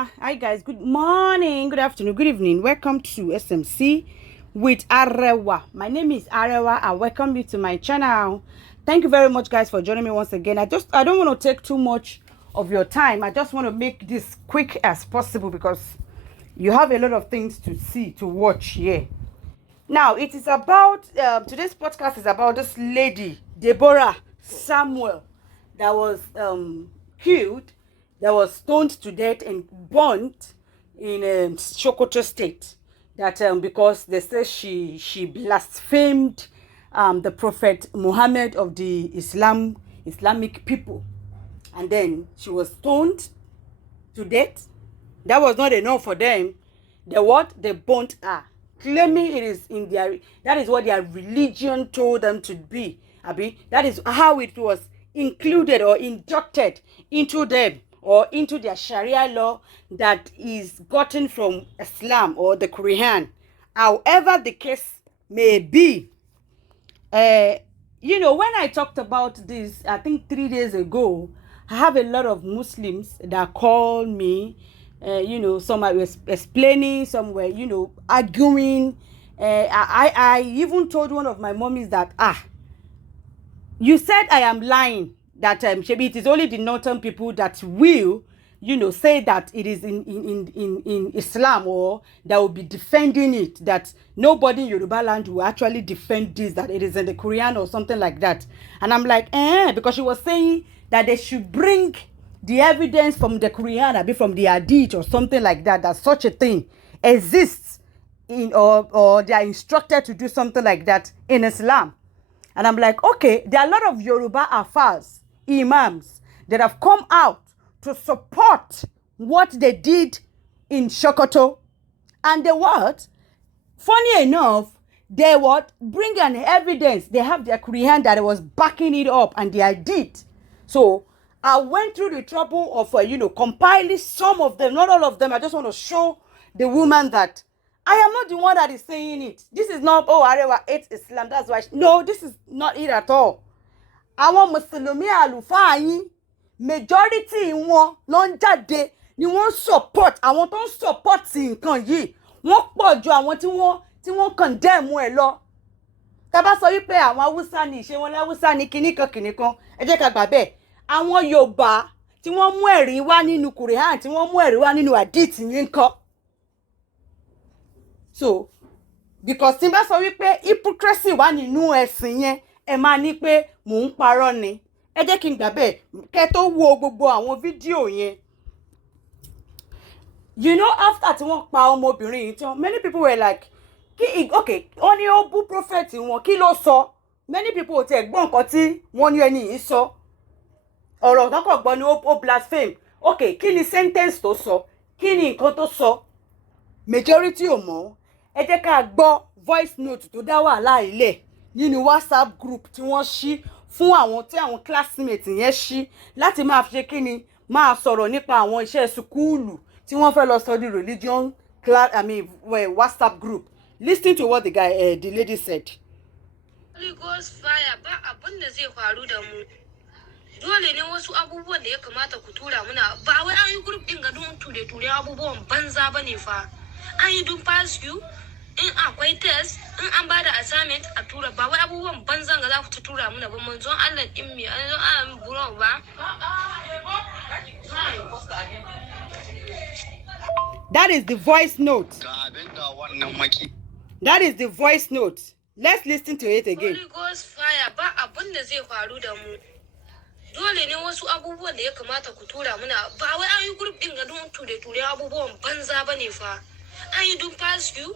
Hi guys, good morning, good afternoon, good evening. Welcome to SMC with Arewa. My name is Arewa. I welcome you to my channel. Thank you very much guys for joining me once again. I don't want to take too much of your time. I just want to make this quick as possible because you have a lot of things to see, to watch here. Now it is about today's podcast is about this lady Deborah Samuel that was killed, that was stoned to death and burnt in Sokoto State. That because they say she blasphemed the Prophet Muhammad of the Islamic people, and then she was stoned to death. That was not enough for them. They burnt her, claiming it is in that is what their religion told them to be. Abi, that is how it was included or inducted into them or into their Sharia law that is gotten from Islam or the Quran. However the case may be, when I talked about this, I think 3 days ago, I have a lot of Muslims that call me. Some are explaining, some were, arguing. I even told one of my mommies that, you said I am lying, that maybe it is only the northern people that will, say that it is in Islam, or that will be defending it, that nobody in Yoruba land will actually defend this, that it is in the Quran or something like that. And I'm like, because she was saying that they should bring the evidence from the Quran, maybe from the Hadith or something like that, that such a thing exists in, or they are instructed to do something like that in Islam. And I'm like, okay, there are a lot of Yoruba Afars, imams, that have come out to support what they did in Sokoto. And they what? Funny enough, they what? Bring an evidence. They have their Quran that was backing it up, and they did. So I went through the trouble of, compiling some of them, not all of them. I just want to show the woman that I am not the one that is saying it. This is not, Arewa hates Islam, that's why. No, this is not it at all. Àwọn Mùsùlùmí àlùfáà yín, majority wọn ló ń jáde ni wọ́n support. Àwọn tó ń support nǹkan yìí, wọ́n pọ̀ ju àwọn tí wọ́n condemn ẹ̀ lọ. Tá bá sọ wípé àwọn Hausa ni ìṣe wọn, Hausa ni kìnìkan, ẹ jẹ́ ká gbà bẹ́ẹ̀. Àwọn Yorùbá tí wọ́n mú ẹ̀rí wá nínú Quran, tí wọ́n mú ẹ̀rí wá nínú Hadith yín ńkọ́. So, because tí n bá sọ wípé hypocrisy wà nínú ẹ̀sìn yẹn, ẹ máa ní pé mò ń parọ́ ni. Ẹ jẹ́ kí n gbà bẹ́ẹ̀ kẹ́ tó wo gbogbo àwọn fídíò yẹn. After tí wọ́n pa ọmọbìnrin yìí tán, many people were like, okay, ó ní ó bú prophet wọn, kí ló sọ? Many people ò tẹ̀ gbọ́ nǹkan tí wọ́n ní ẹni yìí sọ. Ọ̀rọ̀ kọ́kọ́ gbọ́ ni ó blaspheme. Okay, kí ni sentence tó sọ? Kí ni nǹkan tó sọ? Majority ò mọ̀. Ẹ jẹ́ ká gbọ́ voice note tó dá wàhálà ilẹ̀ nínú WhatsApp group tí wọ́n ṣí fún àwọn tí àwọn classmates yẹn ṣí láti máa fi ṣe kíni, máa sọ̀rọ̀ nípa àwọn iṣẹ́ sùkúùlù tí wọ́n fẹ́ lọ study religion class, WhatsApp group. Listen to what the lady said. Holy Ghost fire ba abin da zai faru da mu. Dole ne wasu abubuwan da ya kamata ku tura muna, ba wai an yi group din ga don ture abubuwan banza bane fa. An yi don pass you, in akwai test, in an bada assignment a tura, ba wai abubuwan banzan ga za ku tura muna ba, manzon Allah din mi an buro ba. That is the voice note. That is the voice note. Let's listen to it again. Holy Ghost fire ba abin da zai faru da mu. Dole ne wasu abubuwan da ya kamata ku tura muna, ba wai an yi group din ga don ture abubuwan banza bane fa. An yi don pass you,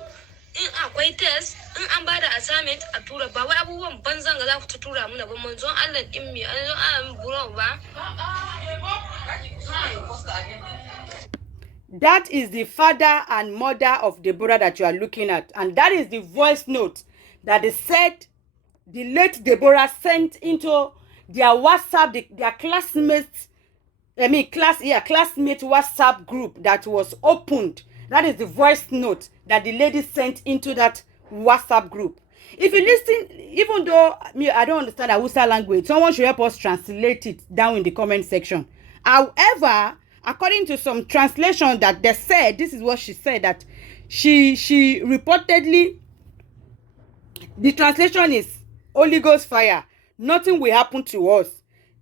in akwai test, in an bada assignment a tura, ba wai abubuwan banzan ga za ku tura muna ba, manzon Allah din mi an buro ba. That is the father and mother of Deborah that you are looking at, and that is the voice note that they said the late Deborah sent into their WhatsApp, their classmates, classmate WhatsApp group that was opened. That is the voice note that the lady sent into that WhatsApp group. If you listen, even though I don't understand Hausa language, someone should help us translate it down in the comment section. However, according to some translation that they said, this is what she said, that she reportedly, the translation is Holy Ghost fire, nothing will happen to us.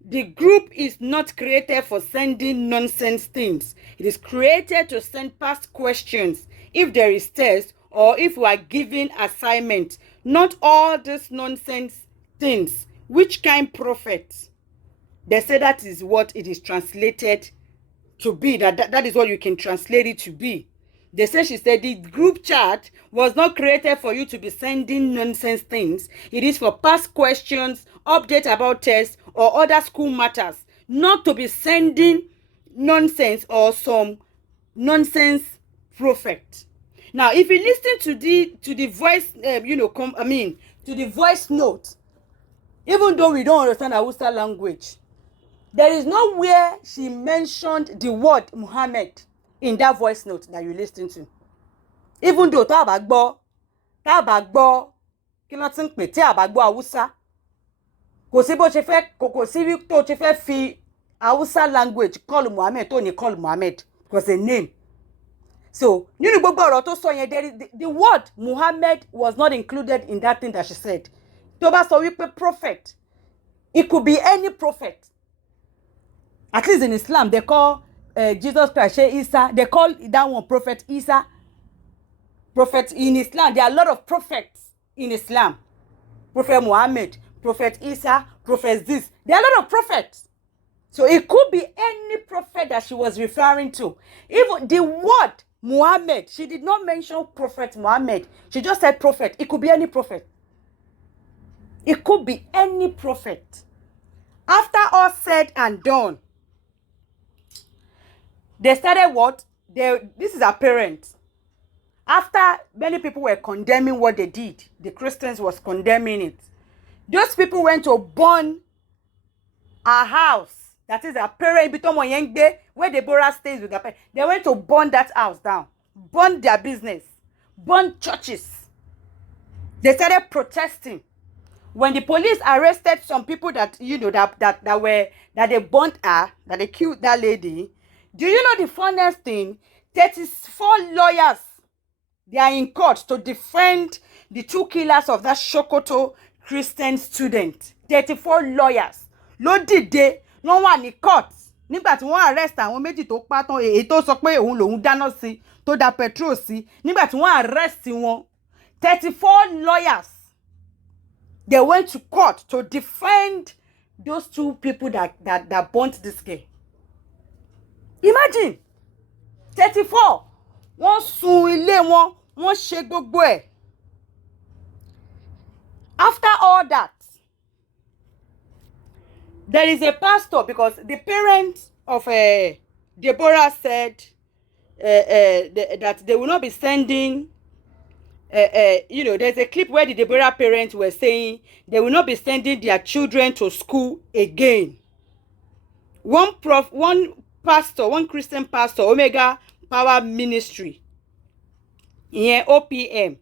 The group is not created for sending nonsense things. It is created to send past questions if there is test or if we are given assignment. Not all these nonsense things. Which kind prophet? They say that is what it is translated to be. That is what you can translate it to be. They say, she said, the group chat was not created for you to be sending nonsense things. It is for past questions, updates about tests, or other school matters. Not to be sending nonsense or some nonsense prophet. Now, if you listen to the voice, to the voice note, even though we don't understand Hausa language, there is nowhere she mentioned the word Muhammad in that voice note that you listen to. Even though tá bá gbọ́ kí ló tin pè tí a bá gbọ́ Hausa, kò sí bó ṣe fẹ́ kò sí bí tó ṣe fẹ́ fi Hausa language call Muhammad tó ní call Muhammad because a name. So nínú gbogbo ọ̀rọ̀ tó sọ yẹn, the word Muhammad was not included in that thing that she said. Tó bá sọ wípé prophet, it could be any prophet. At least in Islam, they call Jesus Christ, Isa. They call that one Prophet Isa. Prophet in Islam, there are a lot of prophets in Islam. Prophet Muhammad, Prophet Isa, Prophet this. There are a lot of prophets. So it could be any prophet that she was referring to. Even the word Muhammad, she did not mention Prophet Muhammad. She just said prophet. It could be any prophet. It could be any prophet. After all said and done, they started what? This is her parents. After many people were condemning what they did, the Christians was condemning it. Those people went to burn her house. That is her parents, where Deborah stays with her parents. They went to burn that house down. Burn their business. Burn churches. They started protesting. When the police arrested some people that they burnt her, that they killed that lady. Do you know the funniest thing? 34 lawyers, they are in court to defend the two killers of that Sokoto Christian student. 34 lawyers. Ló dìde, ló wà ní court. Nígbà tí wọ́n arrest àwọn méjì tó pa tán, èyí tó sọ pé òun lòun dáná sí, tó da petrol sí. Nígbà tí wọ́n arrest wọn, 34 lawyers. They went to court to defend those two people that burnt this girl. Imagine 34. Wọ́n sun ilé wọn, wọ́n ṣe gbogbo ẹ̀. After all that, there is a pastor, because the parents of Deborah said that they will not be sending. There's a clip where the Deborah parents were saying they will not be sending their children to school again. One Christian pastor, Omega Power Ministry, OPM,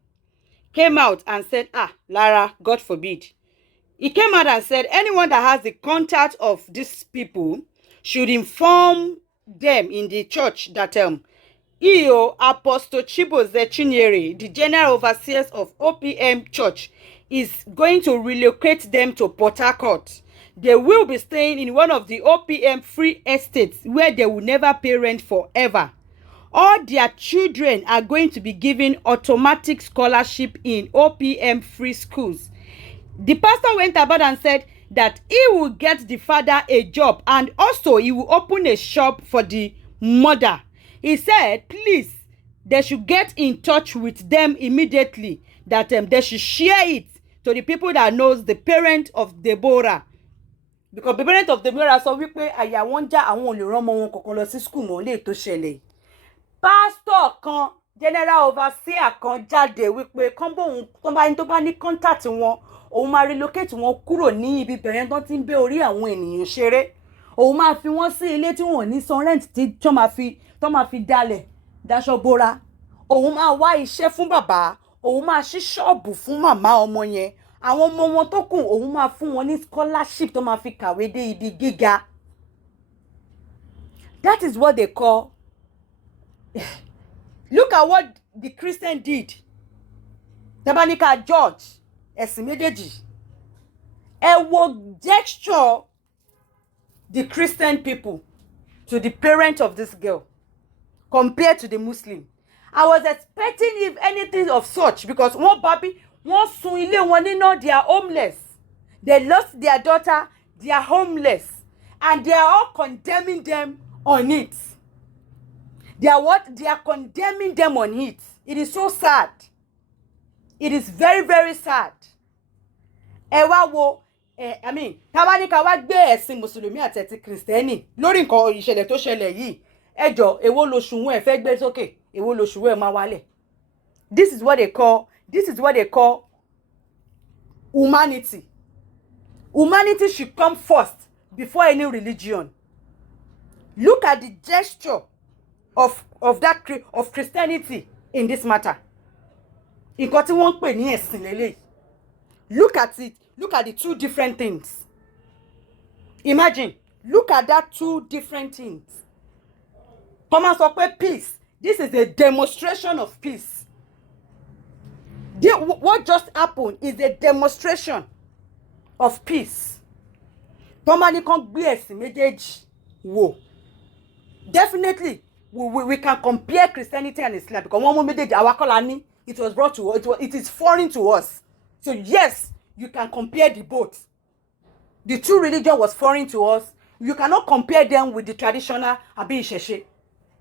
came out and said, Lara, God forbid. He came out and said anyone that has the contact of these people should inform them in the church that Apostle Chiboze Chinyere, the general overseers of OPM Church, is going to relocate them to Port Harcourt. They will be staying in one of the OPM free estates where they will never pay rent forever. All their children are going to be given automatic scholarship in OPM free schools. The pastor went about and said that he will get the father a job and also he will open a shop for the mother. He said, please, they should get in touch with them immediately, that they should share it to the people that knows the parent of Deborah. Because the parent of Deborah sọ wípé àyà wọn já àwọn olùrànmọ wọn kọ̀ọ̀kan lọ sí school mọ́ lè tó ṣẹlẹ̀. Pastor kan, general overseer kan jáde wípé kán bóun tó bá ní contact wọn, òun máa relocate wọn kúrò ní ibi bẹ̀rẹ̀ tó ti ń bẹ́ orí àwọn ènìyàn ṣeré. Òun máa fi wọ́n sí ilé tí wọ́n ní san rent tí tó máa fi dalẹ̀ daṣọ bora. Òun máa wá iṣẹ́ fún bàbá, òun máa ṣí ṣọ́ọ̀bù fún màmá ọmọ yẹn. Àwọn ọmọ wọn tó kù, òun máa fún wọn ní scholarship tó máa fi kàwé dé ibi gíga. That is what they call. Look at what the Christian did. Tabanika George, ẹ̀sìn méjèèjì. Ẹ wo gesture the Christian people to the parent of this girl compared to the Muslim. I was expecting if anything of such, because one baby, one sun ilé wọn níná, they are homeless. They lost their daughter, they are homeless, and they are all condemning them on it. They are what? They are condemning them on it. It is so sad. It is very, very sad. Ẹ wá wo, I mean, táwa ní ká wá gbé ẹ̀sìn Mùsùlùmí àti ẹ̀sìn Kristẹni lórí nǹkan ìṣẹ̀lẹ̀ tó ṣẹlẹ̀ yìí. Ẹ jọ̀ọ́, èwo lòṣùwọ̀n ẹ fẹ́ gbé sókè, èwo lòṣùwọ̀n ẹ máa wálẹ̀. This is what they call humanity. Humanity should come first before any religion. Look at the gesture of Christianity in this matter. Nǹkan tí wọ́n ń pè ní ẹ̀sìn lélẹ́yìí. Look at it. Look at the two different things. Imagine. Look at that two different things. Thomas sọ pé peace. This is a demonstration of peace. What just happened is a demonstration of peace. Thomas ní kàn gbé ẹ̀sìn méjèèjì wò. Definitely, we can compare Christianity and Islam because one moment àwa kọ́ la ní. It was brought to us. It is foreign to us. So yes, you can compare the both. The two religion was foreign to us. You cannot compare them with the traditional àbí ìṣẹ̀ṣe.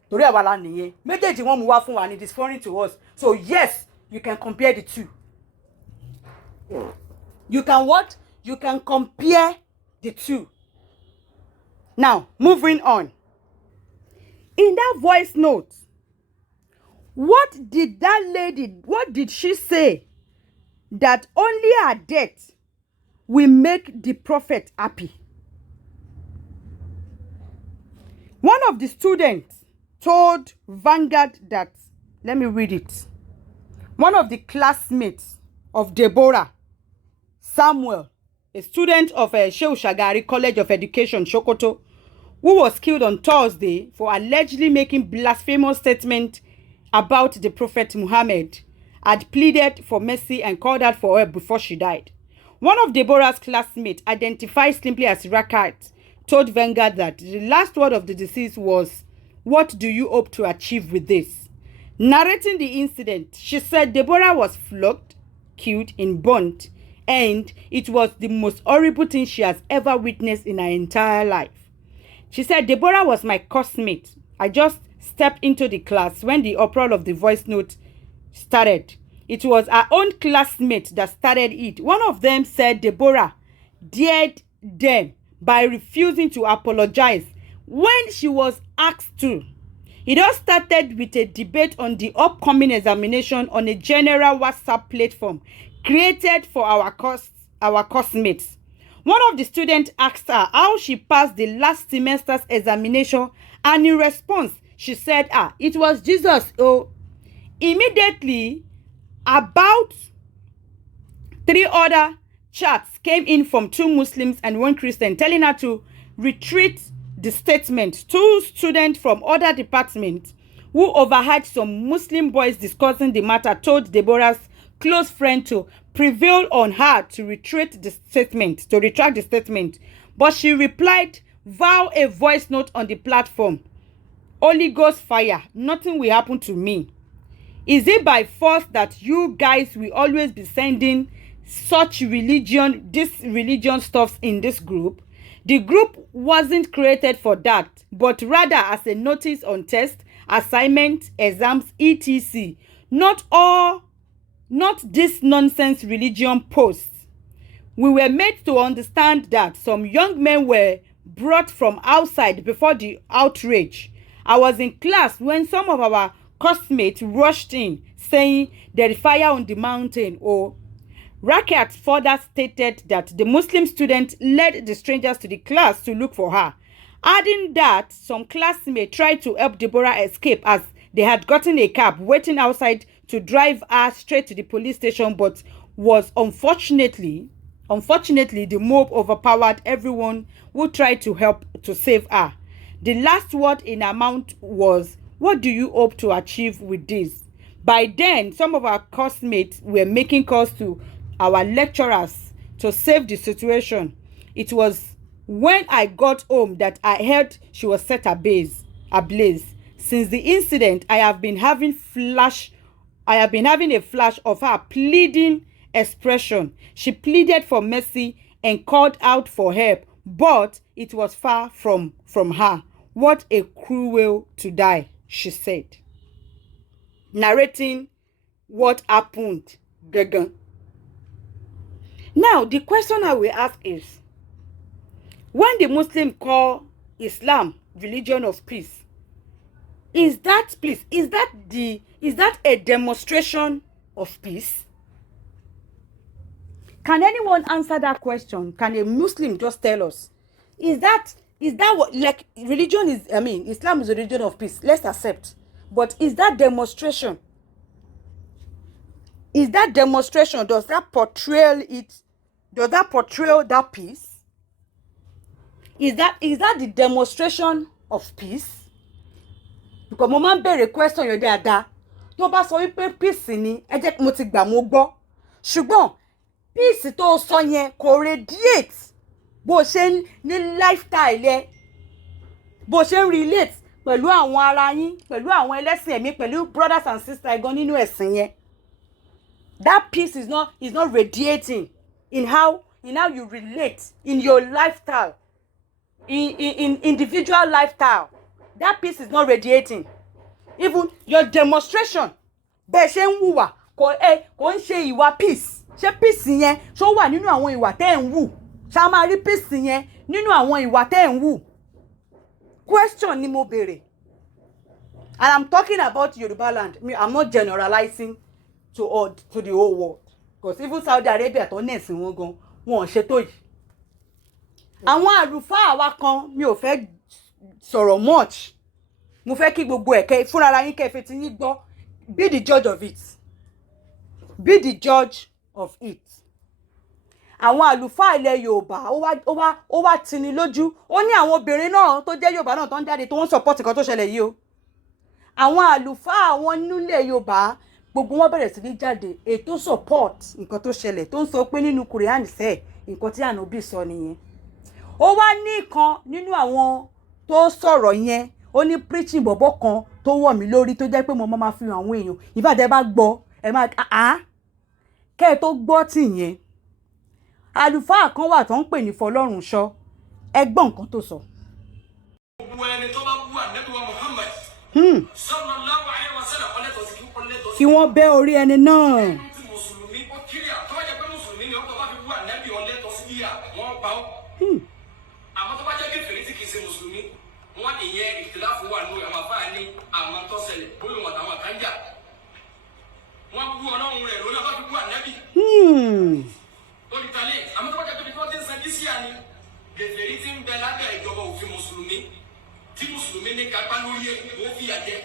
Torí àwa la nìyẹn. Méjèèjì wọ́n mú wá fún wa and it is foreign to us. So yes, you can compare the two. You can what? You can compare the two. Now, moving on. In that voice note, what did she say that only her death will make the prophet happy? One of the students told Vanguard that, let me read it. One of the classmates of Deborah, Samuel, a student of Shehu Shagari College of Education, Sokoto, who was killed on Thursday for allegedly making blasphemous statements about the Prophet Muhammad, had pleaded for mercy and called out for her before she died. One of Deborah's classmates, identified simply as Rakat, told Vanguard that the last word of the deceased was, "What do you hope to achieve with this?" Narrating the incident, she said Deborah was flogged, killed, and burnt, and it was the most horrible thing she has ever witnessed in her entire life. She said, Deborah was my classmate. I just stepped into the class when the uproar of the voice note started. It was our own classmate that started it. One of them said Deborah dared them by refusing to apologize when she was asked to. It all started with a debate on the upcoming examination on a general WhatsApp platform created for our classmates. One of the students asked her how she passed the last semester's examination, and in response, she said, it was Jesus. Oh, immediately, about 3 other chats came in from 2 Muslims and 1 Christian, telling her to retreat the statement. 2 students from other departments who overheard some Muslim boys discussing the matter told Deborah's close friend to prevail on her to retract the statement. But she replied via a voice note on the platform, "Holy Ghost fire, nothing will happen to me. Is it by force that you guys will always be sending such religion stuffs in this group? The group wasn't created for that, but rather as a notice on test, assignment, exams, etc. Not this nonsense religion posts. We were made to understand that some young men were brought from outside before the outrage. I was in class when some of our classmates rushed in, saying there is fire on the mountain." Or Rakat further stated that the Muslim student led the strangers to the class to look for her, adding that some classmates tried to help Deborah escape as they had gotten a cab waiting outside to drive her straight to the police station, but was unfortunately the mob overpowered everyone who tried to help to save her. The last word in her mouth was, "What do you hope to achieve with this?" By then, some of our classmates were making calls to our lecturers to save the situation. It was when I got home that I heard she was set ablaze. Since the incident, I have been having a flash of her pleading expression. She pleaded for mercy and called out for help, but it was far from her. What a cruel way to die, she said, narrating what happened. Now, the question I will ask is, when the Muslims call Islam religion of peace, is that a demonstration of peace? Can anyone answer that question? Can a Muslim just tell us? Is that what, like, religion is, Islam is a religion of peace. Let's accept. But is that demonstration? Is that demonstration? Does that portray that peace? Is that the demonstration of peace? Because mo máa ń bèrè question yẹn dáadáa. Tó bá sọ wípé peace ni, ẹ jẹ́ mo ti gbà mo gbọ́. Ṣùgbọ́n peace tó sọ yẹn kò radiate bó ṣe ní lifestyle ẹ, bó ṣe ń relate pẹ̀lú àwọn ara yín, pẹ̀lú àwọn ẹlẹ́sìn ẹ̀mí, pẹ̀lú brothers and sisters gan nínú ẹ̀sìn yẹn. That peace is not radiating in how you relate in your lifestyle, in individual lifestyle. That peace is not radiating. Even your demonstration, bẹ́ẹ̀ ṣe ń hùwà kò ń ṣe ìwà peace. Ṣé peace yẹn ṣó wà nínú àwọn ìwà tẹ́ ń hù? Ṣá máa rí peace yẹn nínú àwọn ìwà tẹ́ ń hù? Question ni mo béèrè. And I'm talking about Yoruba land. I'm not generalizing to the whole world. Because even Saudi Arabia tó nẹ̀sìn wọn gan, wọn ò ṣe tó yìí. Àwọn àlùfáà wa kan, mi ò fẹ́ sọ̀rọ̀ much. Mo fẹ́ kí gbogbo ẹ̀kẹ́ fúnra ara yín kẹ́ fetí yín gbọ́. Be the judge of it. Be the judge of it. Àwọn àlùfáà ilẹ̀ Yorùbá ó wá tini lójú. Ó ní àwọn obìnrin náà tó jẹ́ Yorùbá náà tó ń jáde tó ń support nǹkan tó ṣẹlẹ̀ yìí o. Àwọn àlùfáà àwọn nílẹ̀ Yorùbá gbogbo wọn bẹ̀rẹ̀ sí ní jáde ètò support nǹkan tó ṣẹlẹ̀ tó ń sọ pé nínú Quran ṣe nǹkan tí Ànábì sọ nìyẹn. Ó wá ní kan nínú àwọn tó sọ̀rọ̀ yẹn, ó ní preaching bọ̀bọ̀ kan tó wọ̀ mí lórí tó jẹ́ pé mo máa fi hàn àwọn èèyàn. Ìbàdàn bá gbọ́ ẹ máa kẹ́ ẹ tó gbọ́ tì yẹn. Àlùfáà kan wà tó ń pè ní Fọlọ́runṣọ́. Ẹ gbọ́ nǹkan tó sọ. Gbogbo ẹni tó bá bú Ànábì wa Muhammad sallallahu alaihi wasallam ọlẹ́tọ̀ sí kí wọ́n bẹ́ orí ẹni náà. Mùsùlùmí ó kílíà tó bá jẹ́ pé Mùsùlùmí ni ọkọ̀ bá fi bú Ànábì ọlẹ́tọ̀ sí yíyà wọ́n pa ọ́. Àmọ́ tó bá jẹ́ kèfèrí tí kì í ṣe Mùsùlùmí, wọ́n ìyẹn ìtìláfù wà nínú àwọn afáà ní àwọn tó ṣẹlẹ̀ bóyá wọn àtàwọn kan jà. Wọ́n bú Ọlọ́run rẹ̀ lónà bá fi bú Ànábì. Olùtàlẹ̀ àmọ́ tó bá jẹ́ pé tí wọ́n ti ń san jísíà ni kèfèrí tí ń bẹ lábẹ́ ìjọba òfin Mùsùlùmí tí Mùsùlùmí ní kápá lórí ẹ̀ wọ́n fìyà jẹ.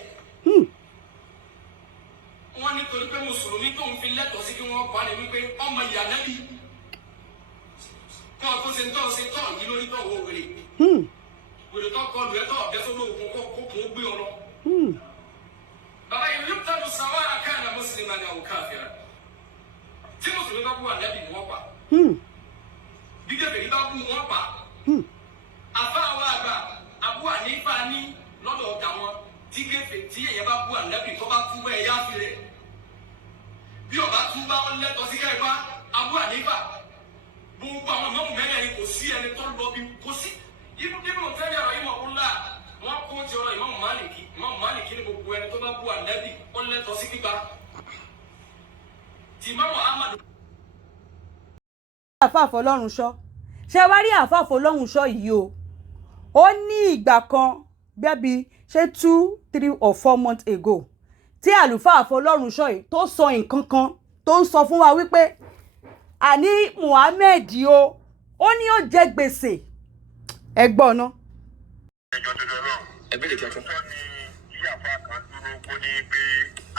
Wọ́n nítorí pé Mùsùlùmí tó ń fi lẹ́tọ̀ọ́ sí kí wọ́n pa ni wípé ọmọ ìyá Ànábì kọ́ tó ṣe ń tọ́ ṣe tọ́ yìí lórí tọ́ wo wèrè. Wèrè tó kọ lù ẹ́ tọ́ ọ̀bẹ sórí òkun kó gbé ọ lọ. Bàbá yìí yóò tẹ́lu sàwọn àkáàdà Mùsùlùmí ni àwọn káfíà. Tí Mùsùlùmí bá bú Ànábì wọ́n pa. Bí kèfèrí bá bú wọ́n pa. Àfa àwọn àgbà Abu Hanifa ní lọ́dọ̀ ọ̀gá wọn tí èèyàn bá bú Ànábì tó bá túbọ̀ ẹ̀yà fi rẹ̀. Bí ọba túbọ̀ ó lẹ́tọ̀ọ́ sí kẹ́ẹ̀bá Abu Hanifa. Gbogbo àwọn ọmọ mẹ́rin kò sí ẹni tó lọ bí kò sí. Ibùdó tẹ́lẹ̀ ọ̀rọ̀ yìí mọ̀ ọ́ la wọ́n kó ti ọ̀rọ̀ Imam Maliki ní gbogbo ẹni tó bá bú Ànábì ó lẹ́tọ̀ọ́ sí gbígbà. Tí Imam Ahmad. Àfáà Fọlọ́runṣọ́. Ṣé wá rí àfáà Fọlọ́runṣọ́ yìí o? Ó ní ìgbà kan bẹ́bí ṣé 2, 3 or 4 months ago tí àlùfáà Fọlọ́runṣọ́ yìí tó sọ nǹkan kan tó ń sọ fún wa wípé àní Muhammed o ó ní ó jẹ gbèsè. Ẹ gbọ́ ná. Ẹjọ́ tó lọ lọ. Ẹgbẹ́ lè kíákíá. Sọ ni ìyàfà kan dúró kó ní pé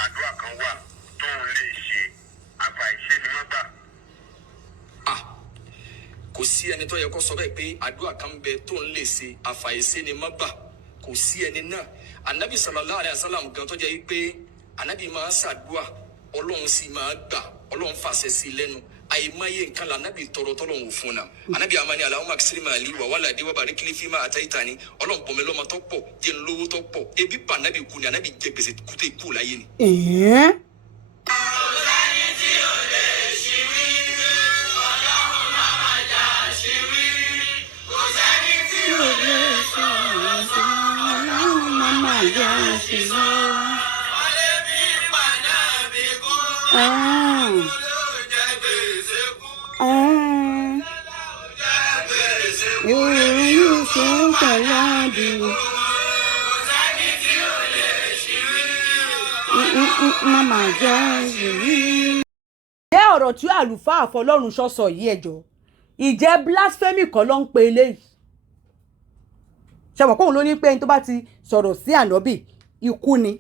àdúrà kan wà tó ń lè ṣe àfàìṣe ni wọ́n gbà. Kò sí ẹni tó yẹ kó sọ bẹ́ẹ̀ pé àdúrà kan bẹ tó ń lè ṣe àfàìṣe ni má gbà. kò sí ẹni náà anabi sallallahu alaihi wasallam gan tó jẹ́ pé anabi máa ṣàdúà Ọlọ́run sì máa gbà Ọlọ́run fàṣẹ sí lẹ́nu àìmọye nǹkan la anabi tọrọ tọ́lọ́run fún náà anabi amani Allahumma ksirima ali wa waladi wa barik li fima ataitani Ọlọ́run pọ̀ mí lọ́mọ tó pọ̀ jẹ́ n lówó tó pọ̀ ebi pa anabi kú ni anabi jẹ gbèsè kúté kú láyé ni. Jẹ́ ọ̀rọ̀ tí àlùfáà Afọlọ́runṣọ́ sọ yìí ẹjọ́ ìjẹ́ blasphemy kọ́ ló ń pe eléyìí ṣe mọ̀ pé òun ló ní pé ẹni tó bá ti sọ̀rọ̀ sí ànábì ikú ni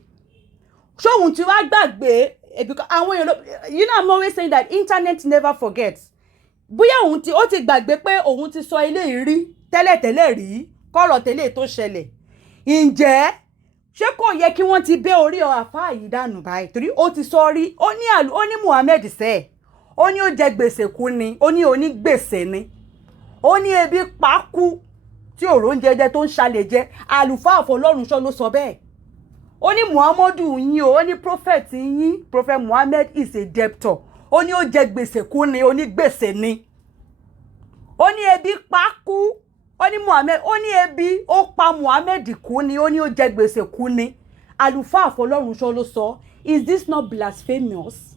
ṣóhun tí wàá gbàgbé àwọn èèyàn you know I'm always saying that internet never forgets bóyá òun ti ó ti gbàgbé pé òun ti sọ eléyìí rí tẹ́lẹ̀tẹ́lẹ̀ rí kọ́rọ̀ tẹ́lẹ̀ tó ṣẹlẹ̀ ǹjẹ́ ṣé kò yẹ kí wọ́n ti bẹ́ orí àfáà yìí dànù báyìí torí ó ti sọ rí ó ní Muhammed sẹ́ẹ̀ ó ní ó jẹ gbèsè kú ni ó ní onígbèsè ni ó ní ebi pákú tí òrò ń jẹjẹ tó ń ṣàlẹ̀ jẹ àlùfáà Afọlọ́runṣọ́ ló sọ bẹ́ẹ̀ ó ní Muhammadu yín o ó ní prophet yín prophet Muhammad is a debtor ó ní ó jẹ gbèsè kú ni onígbèsè ni ó ní ebi pákú ó ní Muhammed ó ní ebi ó pa Muhammed kú ni ó ní ó jẹ gbèsè kú ni àlùfáà Afọlọ́runṣọ́ ló sọ. Is this not blasphemous?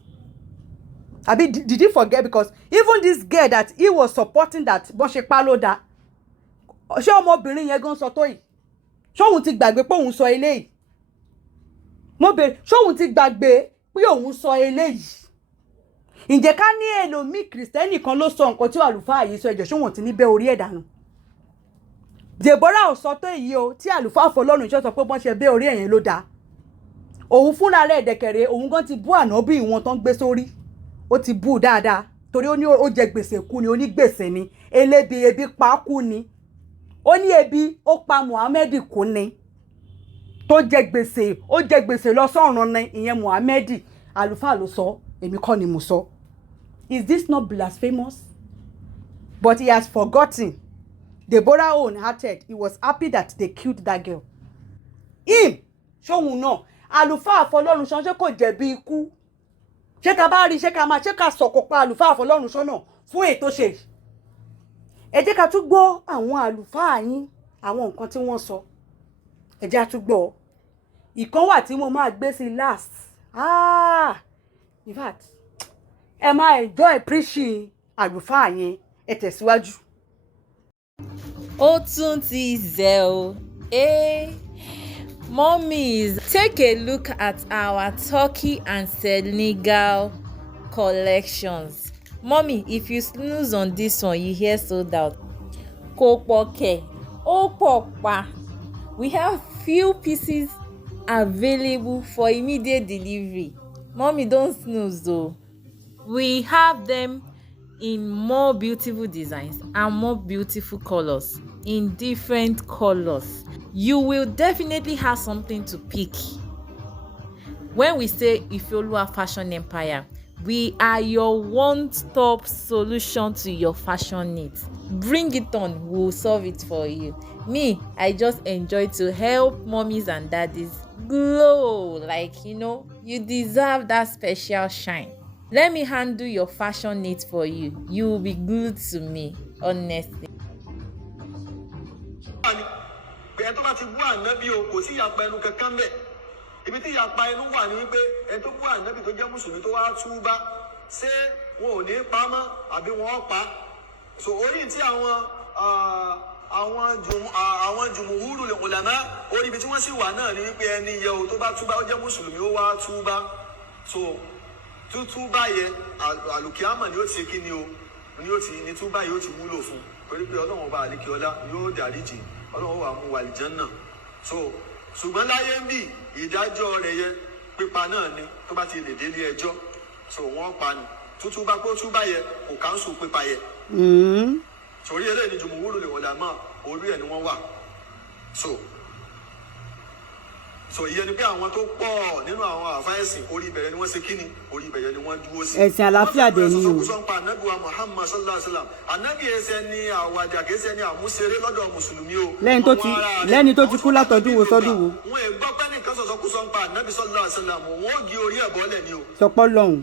Abi, did you forget? Because even this girl that he was supporting that bọ́n ṣe pa ló dá ṣé ọmọbìnrin yẹn gan sọ tó yìí ṣóhun ti gbàgbé pé òun sọ eléyìí mo bèrè ṣóhun ti gbàgbé pé òun sọ eléyìí ǹjẹ́ ká ní ẹlòmíì kìrìsìtẹ́nì kan ló sọ nǹkan tí àlùfáà yìí sọ ẹjọ́ ṣóhun ti ní bẹ́ orí ẹ̀ dànù Deborah ò sọ tó èyí o tí àlùfáà Afọlọ́runṣọ́ sọ pé bọ́n ṣe bẹ́ orí ẹ̀yẹn ló dáa òun fúnra rẹ̀ dẹ̀kẹ̀rẹ̀ òun gan ti bú ànábì wọn tán gbé sórí ó ti bú dáadáa torí ó ní ó jẹ gbèsè kú ni onígbèsè ni ebi pa kú ni ó ní ebi ó pa Muhammed kú ni tó jẹ gbèsè lọ sọ́run ni ìyẹn Muhammed àlùfáà ló sọ èmi kọ́ ni mo sọ. Is this not blasphemous? But he has forgotten. Deborah own-hearted. He was happy that they killed that girl. Him ṣóhun náà àlùfáà Afọlọ́runṣọ́ ṣé kò jẹ̀bi ikú ṣé ká bá rí ṣé ká sọ̀kò pa àlùfáà Afọlọ́runṣọ́ náà fún ètò ṣe ẹ jẹ́ ká tún gbọ́ àwọn àlùfáà yín àwọn nǹkan tí wọ́n sọ ẹ jẹ́ ká tún gbọ́ ìkan wà tí mo máa gbé sí last in fact ẹ máa enjoy preaching àlùfáà yẹn ẹ tẹ̀síwájú. Ó tún ti zẹ̀ o Mummies, take a look at our Turkey and Senegal collections. Mummy, if you snooze on this one, you hear sold out. Kò pọ̀ kẹ̀, ó pọ̀ pa. We have few pieces available for immediate delivery. Mummy, don't snooze though. We have them in more beautiful designs and more beautiful colors, in different colors. You will definitely have something to pick. When we say Ifeoluwa Fashion Empire, we are your one-stop solution to your fashion needs. Bring it on, we'll solve it for you. Me, I just enjoy to help mommies and daddies glow, like, you deserve that special shine. Let me handle your fashion needs for you. You will be good to me, honestly. Ẹni tó bá ti bú ànábì o kò sí ìyapa ẹnu kankan bẹ́ẹ̀ ibi tí ìyapa ẹnu wà ní wípé ẹni tó bú ànábì tó jẹ́ mùsùlùmí tó wá túbá ṣé wọn ò ní pa mọ́ àbí wọn pa so orí tí àwọn jùmùhúrù ulama orí ibi tí wọ́n sì wà náà ní wípé ẹni yẹ o tó bá túbá ó jẹ́ mùsùlùmí ó wá túbá so túbá yẹ àlùkìámà ni ó ti kí ni o ní túbá yìí ó ti wúlò fún torí pé Ọlọ́run ọba àlekíọlá yóò dáríjì Ọlọ́run wà mú wà àlìjánnà so ṣùgbọ́n láyé ń bì ìdájọ́ rẹ̀ yẹ pípa náà ni tó bá ti lè délé ẹjọ́ so wọ́n pa ni túbá pé ó túbá yẹ kò káńsù pípa yẹ. Sórí eléyìí ni jùmùhúrù ulama orí ẹ̀ ni wọ́n wà so so ìyẹn ni pé àwọn tó pọ̀ nínú àwọn àfáìsìn orí ìbẹ̀rẹ̀ ni wọ́n ṣe kíni orí ìbẹ̀rẹ̀ ni wọ́n dúró sí. ẹ̀sìn àlàáfíà dẹ̀ ni o. wọ́n sọ pé ànábì wa Muhammad sallallahu alaihi wasallam ànábì ẹsẹ̀ ni àwàdà kẹsẹ̀ ni àmúṣeré lọ́dọ̀ mùsùlùmí o. lẹ́ni tó ti kú látọdún wo sọ́dún wo. wọn ò gbọ́ pé nìkan sọ̀sọ́ kú sọ pé ànábì sallallahu alaihi wasallam wọn ò gé orí ẹ̀ bọ́lẹ̀ ni o. sọpọ́ lọ́hùn.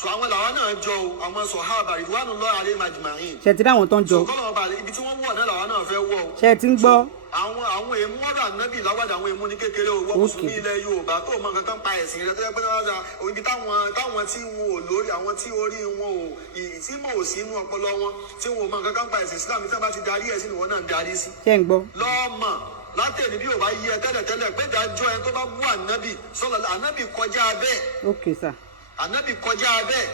so àwọn làwọn náà jọ o àwọn sọ̀hábà ridwanullahi alaihim ajma'in. ṣe ti dáwọn tán jọ. ibi tí wọ́n wọ̀ náà làwọn náà fẹ́ wọ̀ o. ṣe ti ń gbọ́. àwọn èèmú ọ̀rọ̀ ànábì láwàdà àwọn èèmú ní kékeré owó mùsùlùmí ilẹ̀ Yorùbá tó mọ nǹkan kan pa ẹ̀sìn rẹ̀ tó yẹ pé ibi táwọn tí wọn ò lórí àwọn tí orí wọn ò tí mò ò sí inú ọpọlọ wọn tí wọn ò mọ nǹkan kan pa ẹ̀sìn Islam tí wọn bá ti darí ẹ̀sìn ìwọ náà darí sí. ṣé ń gbọ́. lọ́ọ̀mọ̀ látẹ̀lé bí Yorùbá yí ẹ tẹ́lẹ̀tẹ́lẹ̀ pé dájọ́ ẹ tó bá bú ànábì sọ́lọ́ ànábì kọjá bẹ́ẹ̀. okay sir. ànábì kọjá bẹ́ẹ̀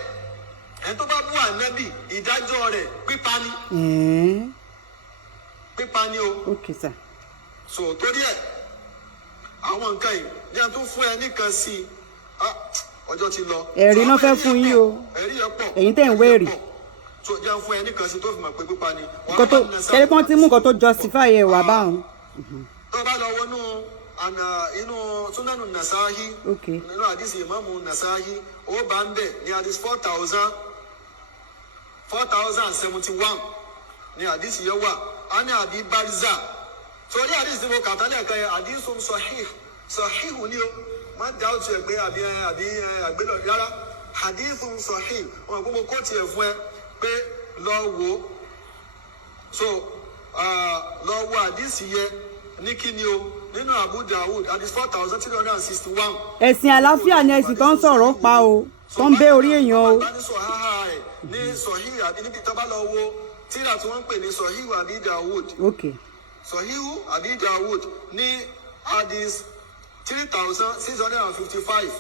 ẹ tó bá bú ànábì ìdájọ́ rẹ̀ pípa ni. pípa ni o. okay sir. so torí ẹ àwọn nǹkan yìí jẹ́ tó fún ẹ nìkan sí i ọjọ́ ti lọ. ẹ̀rí náà fẹ́ fún yín o. ẹ̀rí ẹ pọ̀. ẹ̀yin tẹ̀ ń wéèrè. so jẹ́ fún ẹ nìkan sí tó fi mọ̀ pé pípa ni. nǹkan tó kẹ́lẹ́ kan ti mú nǹkan tó justify ẹ̀ wà báwọn. tó bá lọ wọnú inú súnánù Nasahi nínú àdìsí ìmáàmù Nasahi ó bá ń bẹ̀ ní àdìsí 4071 ní àdìsí yẹn wà á ní àbí Barza torí àdìsí tí mo kà tán lẹ́ẹ̀kan yẹn àdìsí sọ̀híhù ni o má dá òtún ẹ̀ pé àbí àgbélọ̀ rárá àdìsí sọ̀híhù wọn kó mo kó tiẹ̀ fún ẹ pé lọ wò ó so lọ wo àdìsí yẹn ní kíni o nínú Abu Dawud àdìsí 4361. ẹ̀sìn àlàáfíà ni ẹ̀sìn tó ń sọ̀rọ̀ pa o tó ń bẹ́ orí èèyàn o. ní sọ̀híhù àbí níbi tó bá lọ wo tíra tí wọ́n ń pè ní sọ̀híhù àbí Dawud. Sọ̀híhù àbí Dawud ní hadith 3655.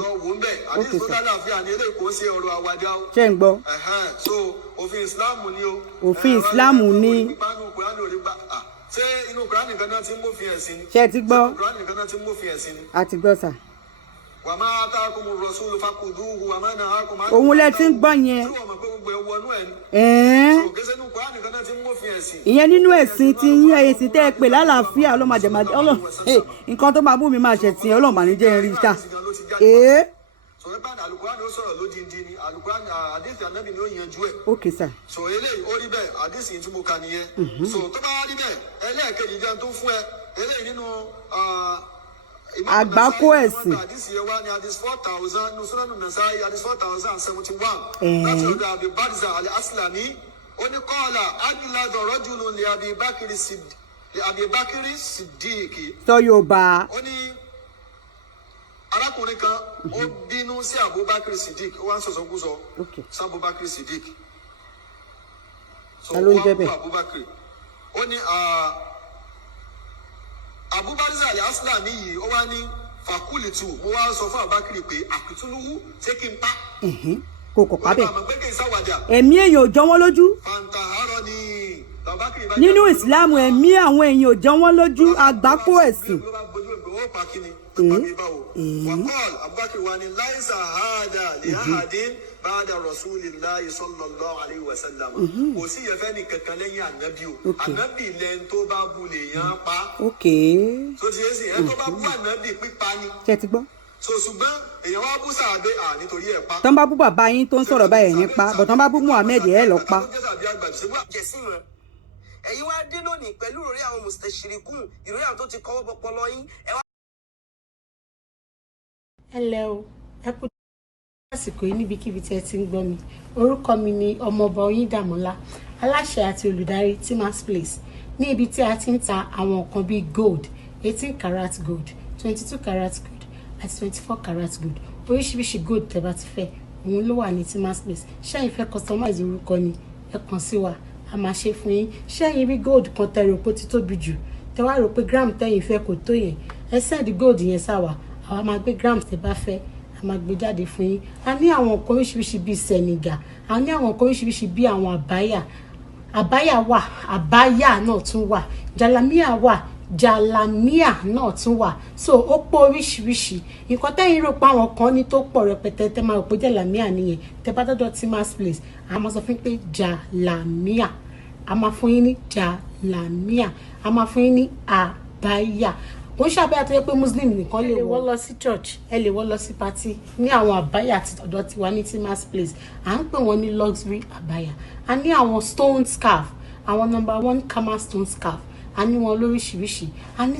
Lọ wò ń bẹ̀. Hadith tó lálàáfíà ní eléyìí kò ṣe ọ̀rọ̀ àwàdà o. Ṣé ń gbọ́? So òfin Ìsìláàmù ni o. Òfin Ìsìláàmù ni. Ṣé inú Kùránì nìkan náà ti ń mófin ẹ̀sìn ni? Ṣé ẹ ti gbọ́? Inú Kùránì nìkan náà ti ń mófin ẹ̀sìn ni? A ti gbọ́ sà. Wa ma atakumur rasulu fakuduhu wa ma nahakum anhu. Òun lẹ ti ń gbọ́ yẹn. Ìyẹn nínú ẹ̀sìn tí yín ẹ̀sìn tẹ́ ẹ pè lálàáfíà ọlọ́màjẹ̀májẹ̀ nǹkan tó máa bú mi máa ṣẹ̀ tí ọlọ́màníjẹ́ rí ṣá. sọ̀rọ̀ bá Al-Qur'ani ó sọ̀rọ̀ lódìndí ni Al-Qur'ani àdéhùn ànábì ni ó yanjú ẹ̀. ok sir. so eléyìí ó rí bẹ́ẹ̀ àdéhùn tí mo kà nìyẹn. so tó bá rí bẹ́ẹ̀ ẹlẹ́ẹ̀kejì jẹun tó fún ẹ eléyìí nínú àgbákò ẹ̀sìn. àdìsí yẹn wá ní àdìsí 4000 nusranu Nasa'i àdìsí 4071. láti ọ̀dọ̀ Abi Barza al-Aslami ó ní qala adlada rajulun li Abi Bakri Siddiq. sọ Yorùbá. ó ní arákùnrin kan ó bínú sí Abubakar Siddiq ó wá ń sọ̀sọ̀kúsọ sí Abubakar Siddiq. so ó wá kú Abubakar ó ní Abubakar al-Aslami yìí ó wá ní fakulitu mo wá sọ fún Abubakar pé àkùtúlùwù ṣé kí n pa. kò kọ̀ pábẹ́ ẹ̀mí èèyàn ò jọ wọ́n lójú. nínú ìsìláàmù ẹ̀mí àwọn èèyàn ò jọ wọ́n lójú àgbákò ẹ̀sìn. وقال أبو بكر وأن ليس هذا لأحد بعد رسول الله صلى الله عليه وسلم kò sí ìyẹfẹ́ kankan lẹ́yìn ànábì o ànábì lẹ́n tó bá bu lèèyàn pa. so ti yé sí ẹ tó bá bu ànábì pípa ni. ṣé ti gbọ́. so ṣùgbọ́n èèyàn wá bú sàbẹ nítorí ẹ̀ pa. tán bá bú bàbá yín tó ń sọ̀rọ̀ báyìí ní pa bọ̀ tán bá bú Muhammed ẹ̀ lọ pa. ẹ̀yin wá dé lónìí pẹ̀lú ìròrí àwọn mùsítẹ̀ṣirikún ìròrí àwọn tó ti kọ́wọ́ bọpọlọ yín. Hello, ẹ kú àsìkò yìí níbikíbi tí ẹ ti ń gbọ́ mi. Orúkọ mi ni ọmọọba Oyíndàmọ́lá, aláṣẹ àti olùdarí Timas Place, ní ibi tí a ti ń ta àwọn nǹkan bíi gold, 18 karat gold, 22 karat gold àti 24 karat gold. Oríṣiríṣi gold tẹ́ bá ti fẹ́, òun ló wà ní Timas Place. Ṣẹ́yìn fẹ́ customize orúkọ ni, ẹ kàn sí wa, a máa ṣe fún yín. Ṣẹ́yìn rí gold kan tẹ́ rò pé ó ti tóbi jù, tẹ́ wá rò pé gram tẹ́yìn fẹ́ kò tó yẹn, ẹ send gold yẹn sáwà. Àwa máa gbé grams tẹ́ bá fẹ́, a máa gbé jáde fún yín. A ní àwọn nǹkan oríṣiríṣi bíi Senegal, a ní àwọn nǹkan oríṣiríṣi bíi àwọn àbáyà wà, àbáyà náà tún wà, jalamia wà, jalamia náà tún wà. So ó pọ̀ oríṣiríṣi. Nǹkan tẹ́yìn rò pé àwọn kan ní tó pọ̀ rẹpẹtẹ tẹ́ máa rò pé jalamia nìyẹn, tẹ́ bá dọ́dọ̀ Timas Place, a máa sọ fún yín pé jalamia, a máa fún yín ní jalamia, a máa fún yín ní àbáyà. kò ń ṣàbáyà tó yẹ pé muslim nìkan lè wọ̀ lọ sí church, ẹ lè wọ̀ lọ sí party ní àwọn àbáyà àti ọ̀dọ̀ tiwa ní Timas Place. À ń pè wọ́n ní luxury àbáyà. A ní àwọn stone scarf, àwọn #1 Kama stone scarf, a ní wọn lóríṣiríṣi. A ní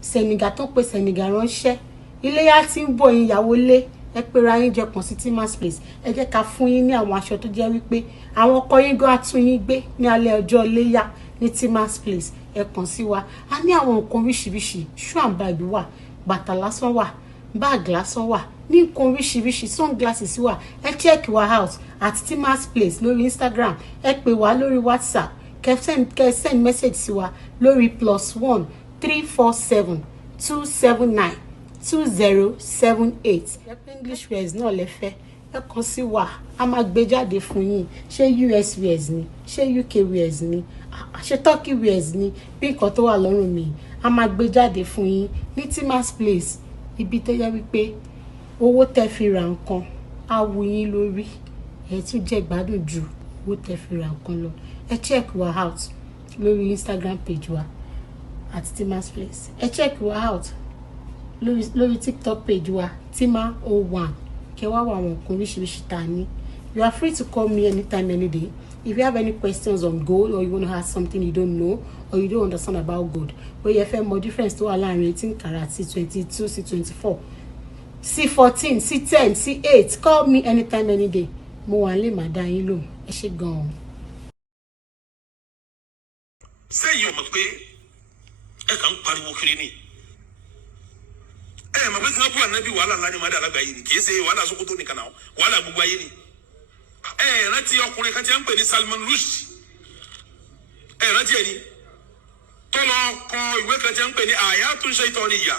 Senegal tó pé Senegal ránṣẹ́. Iléyá tí ń bọ̀ ìyàwó lé, ẹ pera yín jẹ kàn sí Timas Place. Ẹ jẹ́ ká fún yín ní àwọn aṣọ tó jẹ́ wípé àwọn ọkọ yín gan á tún yín gbé ní alẹ́ ọjọ́ iléyá ní Timas Place. Ẹ kàn sí wa. A ní àwọn nǹkan oríṣiríṣi, shoe and bag wà, bàtà lásán wà, bag lásán wà, ní nǹkan oríṣiríṣi, sunglasses wà. Ẹ check wa out at Timas Place lórí Instagram. Ẹ pè wá lórí WhatsApp. Kẹ́ send message sí wa lórí +1 347 279 2078. English wears náà lẹ fẹ́, ẹ kàn sí wa, a máa gbé jáde fún yín. Ṣé US wears ni, ṣé UK wears ni, ṣé Turkey wears ni, bí nǹkan tó wà lọ́rùn mi, a máa gbé jáde fún yín ní Timas Place. Ibi tó yẹ wípé owó tẹ́ fi ra nǹkan á wù yín lórí, ẹ tún jẹ́ gbádùn ju owó tẹ́ fi ra nǹkan lọ. Ẹ check wa out lórí Instagram page wa at Timas Place. Ẹ check wa out lórí TikTok page wa Tima01. Kẹ́ wá wá àwọn nǹkan oríṣiríṣi tá a ní. You are free to call me anytime, any day. If you have any questions on gold, or you want to ask something you don't know, or you don't understand about gold, but you have more difference to align 18 karat, C22, C24, C14, C10, C8, call me anytime, any day. Mo wà nílé màá dá yín lóhùn. Ẹ ṣé gan-an. Sẹ́yìn ọmọ pé ẹ kàn ń pariwo kiri ni. Mọ̀ pé Singapore ànábì wàhálà ńlá ni màdà alágbàáyé ni. Kì í ṣe wàhálà Sokoto nìkan náà, wàhálà gbogbo ayé ni. Rántí ọkùnrin kan tí a ń pè ní Salman Rushdie. Rántí ẹni tó lọ kọ ìwé kan tí a ń pè ní Ayatun Shaitaniyya.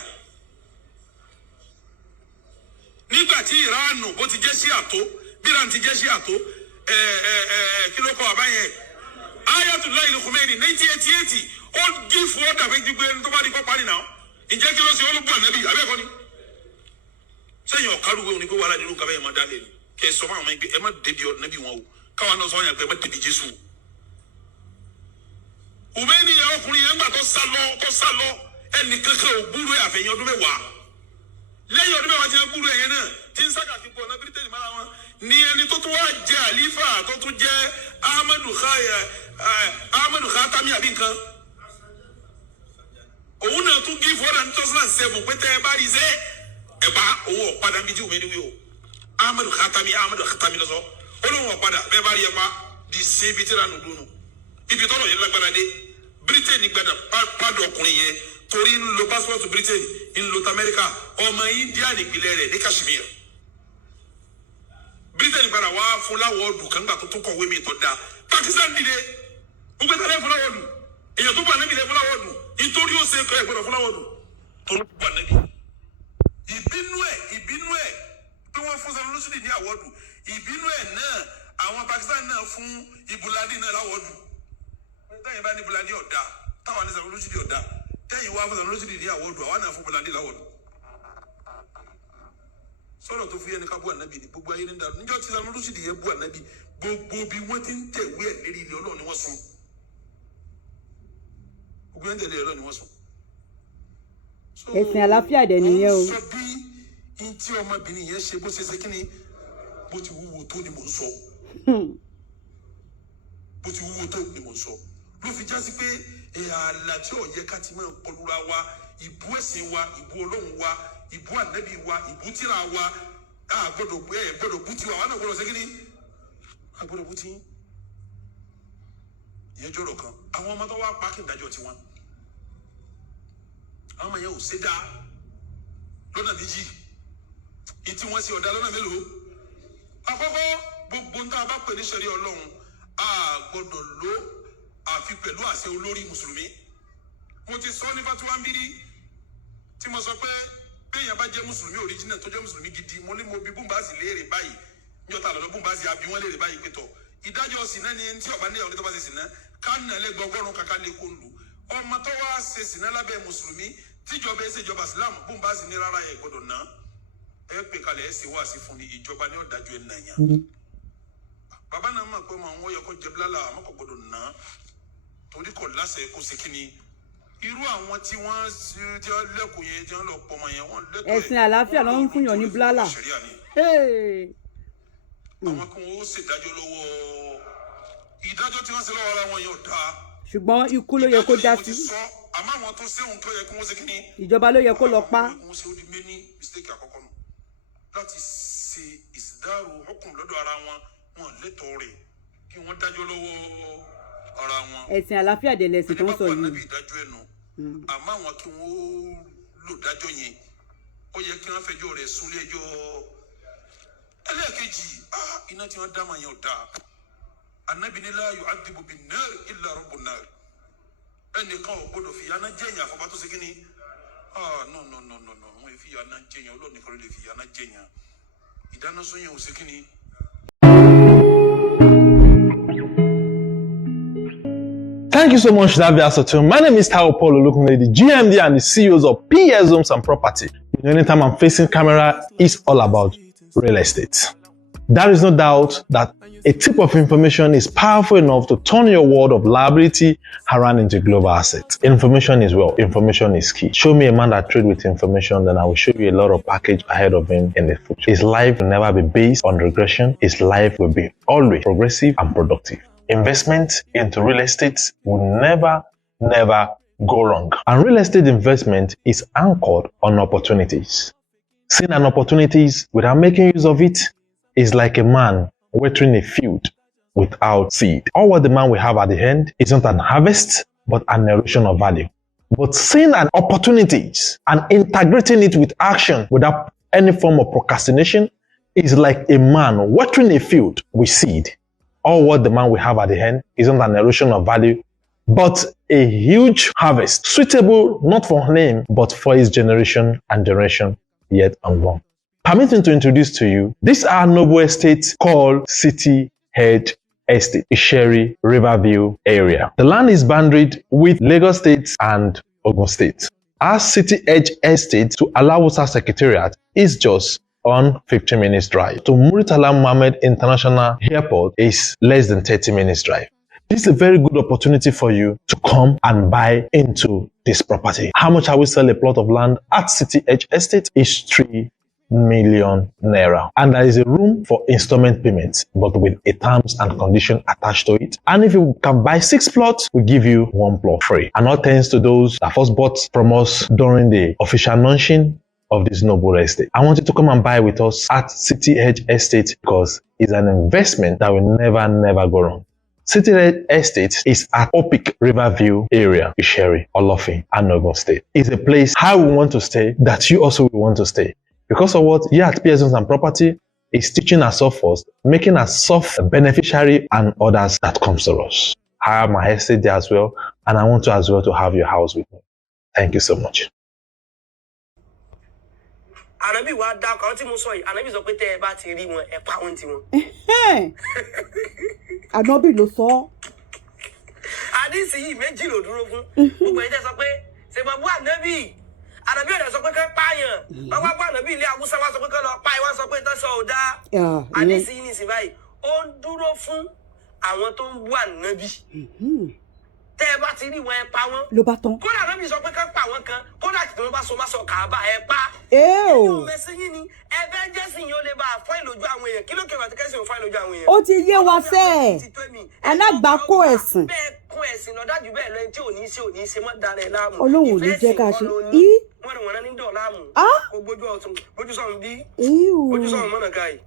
Nígbà tí Ìránù bó ti jẹ́ Ṣíà tó, bí Ìránù ti jẹ́ Ṣíà tó, kí ló kọ àbáyẹn? Ayatollah Khomeini 1988 ó gífù ó dàbí gbígbé tó bá di kọ́ parí náà. Ǹjẹ́ kí ló ṣe olúbọ̀ ànábì abẹ́ẹ̀kọ́ ni? Sẹ́yìn ọ̀kárùwé òní pé wàhálà nínú kàbẹ́ ẹ̀ máa dá lé ni. Kẹ́ ẹ sọ fún àwọn ọmọ ẹgbẹ́ ẹ má débi ànábì wọn o. Káwọn náà sọ wọn yàn pé ẹ má débi Jésù. Khomeini yẹn ọkùnrin yẹn gbà tó sá lọ ẹnì kankan ò gbúrú ẹ̀ àfẹ̀yìn ọdún mẹ́wàá. Lẹ́yìn ọdún mẹ́wàá ti ń gbúrú ẹ̀yẹn náà tí ń sáka kí bọ̀ ọ̀nà Bírítéènì mára wọn. Ní ẹni tó tún wá jẹ́ àlífà tó tún jẹ́ Ahmadu Khatami àbí nǹkan. Òun náà tún gí fọ́dà ní 2007 pé tẹ́ ẹ bá rí sẹ́ ẹ bá owó ọ̀padà bíi tí òun ẹni wí o. Ahmadu Khatami lọ́sọ̀ ó lóun ọ̀padà bẹ́ẹ̀ bá rí ẹ pa di sí ibi tí ra nù dúnú. Ibi tọ́lọ̀ yẹn lágbára dé Bírítéènì gbàdà pàdé ọkùnrin yẹn torí ń lo pásítọ̀tù Bírítéènì ń lo t'Amẹ́ríkà ọmọ India nípìnlẹ̀ rẹ̀ ní Kashmir. Bírítéènì padà wá fún láwọ̀ọ́dù kan gbà tó tún kọ̀wé mi tó dáa. Pakistan dìde gbogbo ẹ̀ta lẹ́yìn fún láwọ̀ọ́dù èèyàn tó bá níbi lẹ́yìn fún láwọ̀ọ́dù nítorí ó ṣe kọ́ ẹ̀gbọ́dọ̀ fún láwọ̀ọ́dù tó ló bá níbi. Ìbínú ẹ̀ pé wọ́n fún Salman Rushdie ní àwọ̀ọ́dù ìbínú ẹ̀ náà àwọn Pakistan náà fún Ibuladi náà láwọ̀ọ́dù. Tẹ́yìn bá ní Ibuladi ọ̀dà táwọn ní Salman Rushdie ọ̀dà tẹ́yìn wá fún Salman Rushdie ní àwọ̀ọ́dù àwọn náà fún Ibuladi láwọ̀ọ́dù. Sọ̀rọ̀ tó fi ẹni ká bú ànábì ni gbogbo ayé ní dàrú níjọ́ tí Salman Rushdie yẹ bú ànábì gbogbo bí wọ́n ti ń tẹ̀wé ẹ̀ lérí ilé Ọlọ́run ni wọ́n sùn. Gbogbo ẹni tẹ̀lé Ọlọ́run ni wọ́n sùn. Ẹ̀sìn àlàáfíà dẹ̀ nìyẹn o. Sọ bí n tí ọmọbìnrin yẹn ṣe bó ṣe ṣe kí ni bó ti wúwo tó ni mò ń sọ. Bó ti wúwo tó ni mò ń sọ. Ló fi já sí pé ààlà tí ò yẹ ká ti máa kọlura wa ìbú ẹ̀sìn wa ìbú Ọlọ́run wa ìbú ànábì wa ìbú tírà wa gbọ́dọ̀ bú tiwa wọn náà gbọ́dọ̀ ṣe kí ni agbọ́dọ̀ bú tí ìyẹn jọ̀rọ̀ kan àwọn ọmọ tó wá pákí ìdájọ́ tiwọn àwọn ọmọ yẹn ò ṣe dáa lọ́nà méjì ìtí wọ́n ṣe ọ̀dà lọ́nà mélòó àkọ́kọ́ gbogbo ń tá a bá pè ní ṣẹ̀rí Ọlọ́run a gbọ́dọ̀ lò àfi pẹ̀lú àṣẹ olórí mùsùlùmí. Mo ti sọ ní fatuwa ń bírí tí mo sọ pé béèyàn bá jẹ́ mùsùlùmí original tó jẹ́ mùsùlùmí gidi mo ní mo bí bùnbáàsì léèrè báyìí níjọ́ta lọ́dọ̀ bùnbáàsì àbí wọ́n léèrè báyìí pé tọ̀ ìdájọ́ sìnà ni ẹni tí ọba ní ọ̀rẹ́ tó bá ṣe sìnà kánà lẹ́gbẹ̀ ọgọ́rùn kàkà lè kó lù ọmọ tó wá ṣe sìnà lábẹ́ mùsùlùmí tíjọba ẹ ṣèjọba Islam bùnbáàsì ní rárá ẹ gbọ́dọ̀ ná ẹ pè kalẹ̀ ẹ ṣe wá sí fún ni ìjọba ní ọ̀dájú ẹ nàyà. Bàbá náà mọ̀ pé ọmọ àwọn yẹ kó jẹ bílálà àmọ́ kò gbọ́dọ̀ ná torí kò láṣẹ kó ṣe kíni irú àwọn tí wọ́n ti lẹ́kùn yẹn tí wọ́n lọ pọ̀ mọ́ yẹn wọ́n lẹ́tọ̀ọ́ ẹ̀sìn àlàáfíà ló ń fún yàn ní blálà. àwọn kan ó ṣèdájọ́ lọ́wọ́ ìdájọ́ tí wọ́n ṣe lọ́wọ́ ara wọn yóò dáa. ṣùgbọ́n ikú ló yẹ kó dá sí. àmọ́ àwọn tó ṣéhun tó yẹ kí wọ́n ṣe kí ni. ìjọba ló yẹ kó lọ pa. wọ́n ṣe ó di méní mistake àkọ́kọ́ nù láti ṣe ìsìdáàrò ọkùn lọ́dọ̀ ara wọn wọn lẹ́tọ̀ọ́ rẹ̀ kí wọ́n dájọ́ lọ́wọ́ ara wọn. ẹ̀sìn àlàáfíà dẹ̀ lẹ̀sìn tó ń sọ yìí. àmọ́ àwọn kí wọ́n lò dájọ́ yẹn ó yẹ kí wọ́n fẹjọ́ rẹ̀ súnlé ẹjọ́ ẹlẹ́ẹ̀kejì iná tí wọ́n dá máa yẹn ò dáa. Ànábì ní la yu'adhibu bin-nar illa rabbun nar. ẹnìkan ò gbọdọ̀ fi yaná jẹ̀yàn àfọ̀bá tó ṣe kí ni. No wọ́n fi yaná jẹ̀yàn Ọlọ́run nìkan ló lè fi yaná jẹ̀yàn ìdáná sóyàn ò ṣe kí ni. Thank you so much for that video. My name is Tao Paul Olukunle, the GMD and the CEOs of PS Homes and Property. Anytime I'm facing camera, it's all about real estate. There is no doubt that a tip of information is powerful enough to turn your world of liability around into global assets. Information is wealth. Information is key. Show me a man that trades with information, then I will show you a lot of package ahead of him in the future. His life will never be based on regression. His life will be always progressive and productive. Investment into real estate will never go wrong. And real estate investment is anchored on opportunities. Seeing an opportunity without making use of it is like a man watering a field without seed. All what the man will have at the end is not an harvest, but an erosion of value. But seeing an opportunity and integrating it with action without any form of procrastination is like a man watering a field with seed. All what the man will have at the end is not an erosion of value, but a huge harvest, suitable not for him, but for his generation and generation yet unborn. Permit me to introduce to you, this our noble estate called City Edge Estate, Isheri Riverview area. The land is boundaried with Lagos State and Ogun State. Our City Edge Estate to Alawusa Secretariat is just on 15 minutes drive. To Muritala Mohammed International Airport is less than 30 minutes drive. This is a very good opportunity for you to come and buy into this property. How much are we selling a plot of land at City Edge Estate? Is 3 million naira. And there is a room for installment payments, but with a terms and condition attached to it. And if you can buy 6 plots, we give you 1 plot free. And all thanks to those that first bought from us during the official launching of this noble estate. I want you to come and buy with us at City Edge Estate because it's an investment that will never go wrong. City Edge Estate is at Opik Riverview area, Isheri, Olofin, and Ogun State. It's a place how we want to stay that you also will want to stay. Because of what here at PS Homes and Property is teaching ourselves first, making ourselves a beneficiary and others that comes to us. I have my estate there as well, and I want to as well to have your house with me. Thank you so much. Ànábì wa dá kan tí mo sọ yìí Ànábì sọ pé tẹ́ ẹ bá ti rí wọn ẹ pa wọ́n tí wọn. Ànábì ló sọ. Àdìsí yìí méjì ló dúró fún. Gbogbo ẹ̀yin tẹ́ sọ pé ṣe mọ̀ bú Ànábì. Ànábì ọ̀dẹ̀ sọ pé kán pààyàn. Wọ́n wá bú Ànábì ilé Awúsá wá sọ pé kán lọ pa ìwọ́n sọ pé tán sọ ò dá. Àdìsí yìí nìsín báyìí ó ń dúró fún àwọn tó ń bú Ànábì. Tẹ́ ẹ bá ti rí wọn ẹ pa wọ́n. Ló bá tán. Kódà Ànábì sọ pé kán pa wọ́n kan kódà tí wọ́n bá so má sọ Kàábà ẹ pa. Ó ti yé wa sẹ́ alágbàkó ẹ̀sìn. Ọlọ́run ò ní jẹ́ ká ṣe.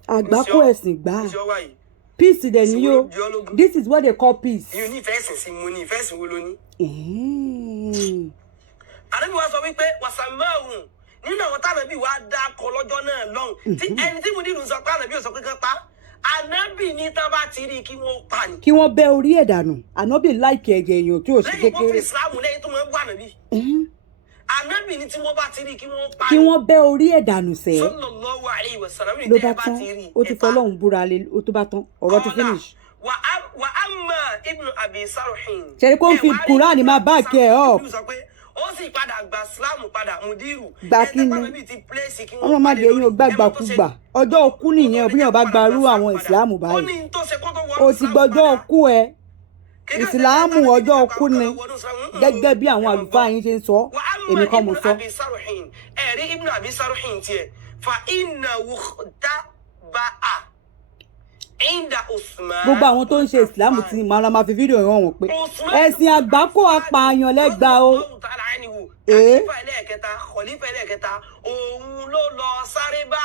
Àgbàkó ẹ̀sìn gbà. Peace dẹ̀ ni yó. This is what they call peace. Ànábì wa sọ wípé wàsàmáhùn nínú àwọn tánàbí wa dá kọ lọ́jọ́ náà lọ́hùn tí ẹni tí mo dìrù sọ pé Ànábì ò sọ pé kán pa Ànábì ní tán bá ti rí kí wọ́n pa ni. Kí wọ́n bẹ́ orí ẹ̀ dànù. Ànábì láìkì ẹ̀jẹ̀ èèyàn tí ò sí kékeré. lẹ́yìn wọ́n fi Ìsìlámù lẹ́yìn tó máa ń bú Ànábì. Ànábì ní tí wọ́n bá ti rí kí wọ́n pa ni. Kí wọ́n bẹ́ orí ẹ̀ dànù sẹ́. Sallallahu alaihi wasallam ní ló tẹ́ bá bá tán ti rí. ó ti fọlọ́hún búra lé ó tó bá tán ọ̀rọ̀ ti finish. Wa amma ibn Abi Sarhin. Ṣé kó ń fi Kùránì máa back ẹ̀ up. Ó sì padà gba Islam padà Mudiru. Gbà kí ni ọmọ má jẹ́ yín ó gbàgbàkúgbà ọjọ́ òkú nìyẹn bí yàn bá gbarú àwọn ìsìlámù báyìí ó ti gbọ́jọ́ òkú ẹ ìsìláàmù ọjọ́ kú ni gẹ́gẹ́ bí àwọn àlùfáà yín ṣe ń sọ èmi kọ́ mo sọ. ẹ̀rí ibn abi saruhin tiẹ̀ fa inna wukhta ba'a inda usman. gbogbo àwọn tó ń ṣe ìsìláàmù tí màá máa fi fídíò hàn wọ́n pé ẹ̀sìn àgbákò apààyàn lẹ́gbàá o. khalifa ẹlẹ́ẹ̀kẹta òun ló lọ sáré bá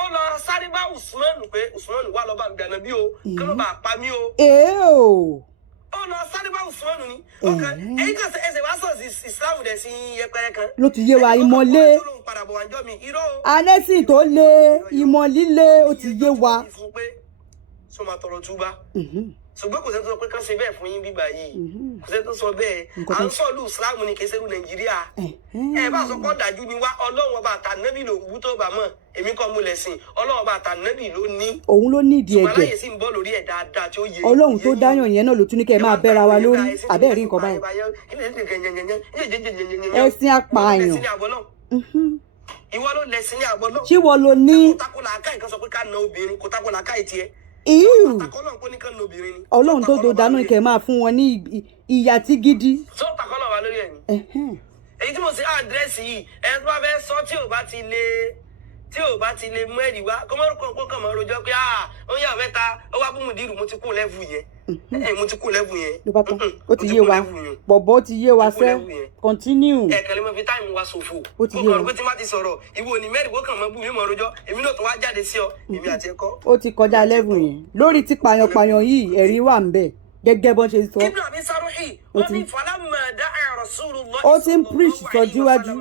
ó lọ sáré bá usman pé usman wà lọ bá mi dànù bí o kí ló bá pa mí o. ó lọ sáré bá usman ni ọkàn ẹ̀yin kan ẹsẹ̀ wá sọ islam dẹ̀ sí yẹpẹrẹ kan. ló ti yé wa ìmọ̀lé anẹ́sìn tó lé ìmọ̀ líle ó ti yé wa. sọ ma tọrọ túbá ṣùgbọ́n kò sẹ́ni tó sọ pé ká ṣe bẹ́ẹ̀ fún yín bíbá yìí kò sẹ́ni tó sọ bẹ́ẹ̀ à ń sọ̀lù islam ní kí sẹ́rù nàìjíríà ẹ bá sọ pé dájú ni wá ọlọ́run ọba àtànẹ́bì ló wú tó bá mọ̀ èmi kọ́ mo lẹ̀sìn ọlọ́run ọba àtànẹ́bì ló ní. òun ló ní ìdí ẹ̀jẹ̀ ṣùgbọ́n aláyè sì ń bọ́ lórí ẹ̀ dáadáa tí ó yẹ. ọlọ́run tó dáyàn yẹn náà ló tún ní kẹ́ ẹ máa bẹ́ra wa lórí àbẹ́ẹ̀rí nǹkan báyìí. ẹ̀sìn apààyàn ìwọ ló lẹ̀sìn ní àbọ̀ náà. ṣé wọ́n lo ní. kò tako làákà ìkan sọ pé ká na obìnrin kò tako làákà ìtiẹ̀. ọlọ́run tó dáná kẹ́ máa fún wọn ní ìyà tí gidi. sọ takọ́lọ̀ wa lórí ẹ̀ ni. èyí tí mo ṣe àdírẹ́sì yìí ẹni tó bá fẹ́ sọ tí ò bá ti lè mú ẹ̀rí wá kọ́mọ́rúkọ kó kàn mọ́ rojọ́ pé ó yà mẹ́ta ó wá bùnmù dìrù mo ti kú lẹ́vù yẹn mo ti kú lẹ́vù yẹn. ló bá tán ó ti yé wa bọ̀bọ̀ ti yé wa sẹ́ continue. ẹ̀kẹ́lẹ́ mo fi táìmù wa ṣòfò ó ti yé wa kó kàn pé tí má ti sọ̀rọ̀ ìwọ ni mẹ́rin kó kàn mọ́ bù mí mọ́ rojọ́ èmi náà tó wá jáde sí ọ èmi àti ẹ̀kọ́. ó ti kọjá lẹ́vù yẹn lórí ti pààyàn yìí ẹ̀rí wà ń bẹ̀ gẹ́gẹ́ bọ́n ṣe sọ. ibn abi saruhi wọ́n ní falamma da'a rasulullah. ó ti ń preach sọjúwájú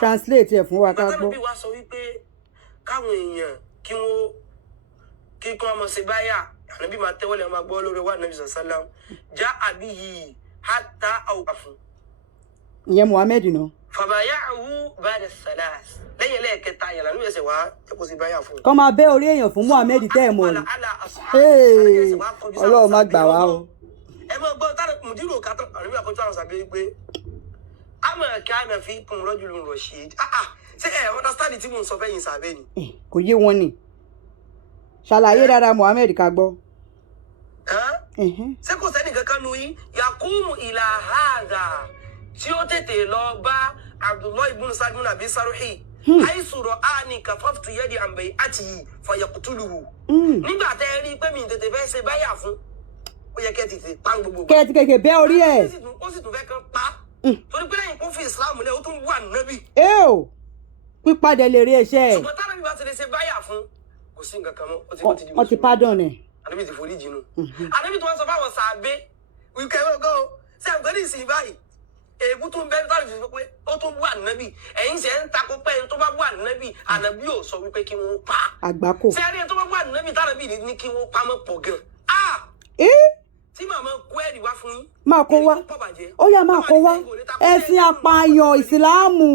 translate ẹ̀ fún wa ká gbọ́. bàtà bí wàá sọ wípé káwọn èèyàn kí kọ́ ọmọ ṣe báyà ànábì máa tẹ́wọ́lẹ̀ ọmọ gbọ́ lórí wa nàbì sàlám já àbí yìí hátà àwùkà fún. ìyẹn muhammed náà. fàbàyàwù ba'da salas lẹ́yìn ẹlẹ́ẹ̀kẹta yàrá ló yẹsẹ̀ wá ẹ̀kọ́ sí báyà fún. kọ́ máa bẹ́ orí èèyàn fún muhammed tẹ́ ẹ̀ mọ̀ ni. ọlọ́run má gbà wá o. ẹ máa gbọ́ tára mùdírò kátó àríwí àkójọ àwọn sàbẹ̀ wípé àmọ̀ kí á nà fi kún rajulun rashid ṣé ẹ understand tí mo ń sọ fẹ́yìn sàbẹ̀ ni. kò yé wọn ni ṣàlàyé dáadáa muhammed ká gbọ́. ṣé kò sẹ́ni kankan nu yín yakumu ila hadha tí ó tètè lọ bá abdullahi ibn sa'd ibn abi saruhi àìsùrọ̀ àní kàfọ́fùtù yẹ́dì àmbẹ̀ àti yìí fọyẹ̀kùtùlùwù. nígbà tẹ́ ẹ rí i pé mi tètè fẹ́ ṣe báyà fún ó yẹ kẹ́ ẹ tètè pa gbogbo. kẹ́ ẹ ti kẹ̀kẹ́ bẹ́ orí ẹ̀. ó sì tún fẹ́ kán pa torí pé lẹ́yìn kó fi islam lẹ́ ó tún wà nábì. pípadà lè rí ẹ̀ṣẹ̀ ẹ̀. ṣùgbọ́n táwọn ibi bá ti lè ṣe báyà fún kò sí nǹkan kan mọ́ wọ́n ti pardon ẹ̀. ànábì ti forí jìnnú. ànábì tó wá sọ fáwọn sàbẹ wíkẹ́ ọgọ́ ṣé àgbẹ̀ ní ìsìn báyìí èébú tó ń bẹ́ẹ̀ táwọn ìfẹ́ pé ó tún bú ànábì ẹ̀yin ṣe ń takò pé ẹni tó bá bú ànábì ànábì ò sọ wípé kí wọ́n pa. àgbákò. ṣé ẹni tó bá bú ànábì tànábì ní kí wọ́n pa mọ́ pọ̀ gan. tí màmá kó ẹ̀rí wá fún yín. máa kó wá ó yá máa kó wá ẹ̀sìn apààyàn ìsìláàmù.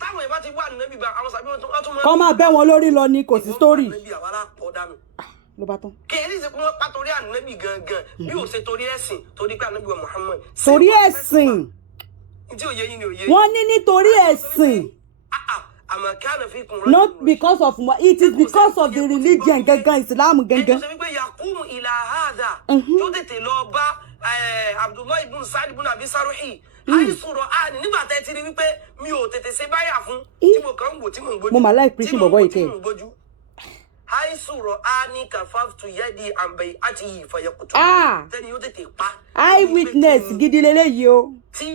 táwọn ìbá ti bú ànábì bá àwọn sàbí wọn tún mọ́. kọ́ máa bẹ́ wọn lórí lọ ni kò sí sítórì. ló bá tán. kí èyí ṣe pé wọ́n pa torí ànábì gangan bí ó ṣe torí ẹ̀sìn torí pé ànábì wa Muhammad. torí ẹ̀sìn. tí ò yé yín ni ò yé. wọ́n ní nítorí ẹ̀sìn. not because of it is because of the religion gangan Islam gangan. ẹ̀jọ̀ sọ wípé yakumu ila hadha tó tètè lọ bá Abdullahi ibn Sa'd ibn Abi Saruhi àìsùrọ̀ àní nígbà tẹ́ ti rí wípé mi ò tètè ṣe báyà fún tí mo kàn ń wò tí mo ń gbójú. mo máa láì pírísì bọ̀bọ̀ yìí kẹ́ àìsùrọ̀ àní kàfáàtù yẹ́dì àmbẹ̀ àti ìfọ̀yẹ̀kùtù tẹ́ni yóò tètè pa. eye witness gidi leléyìí o. tí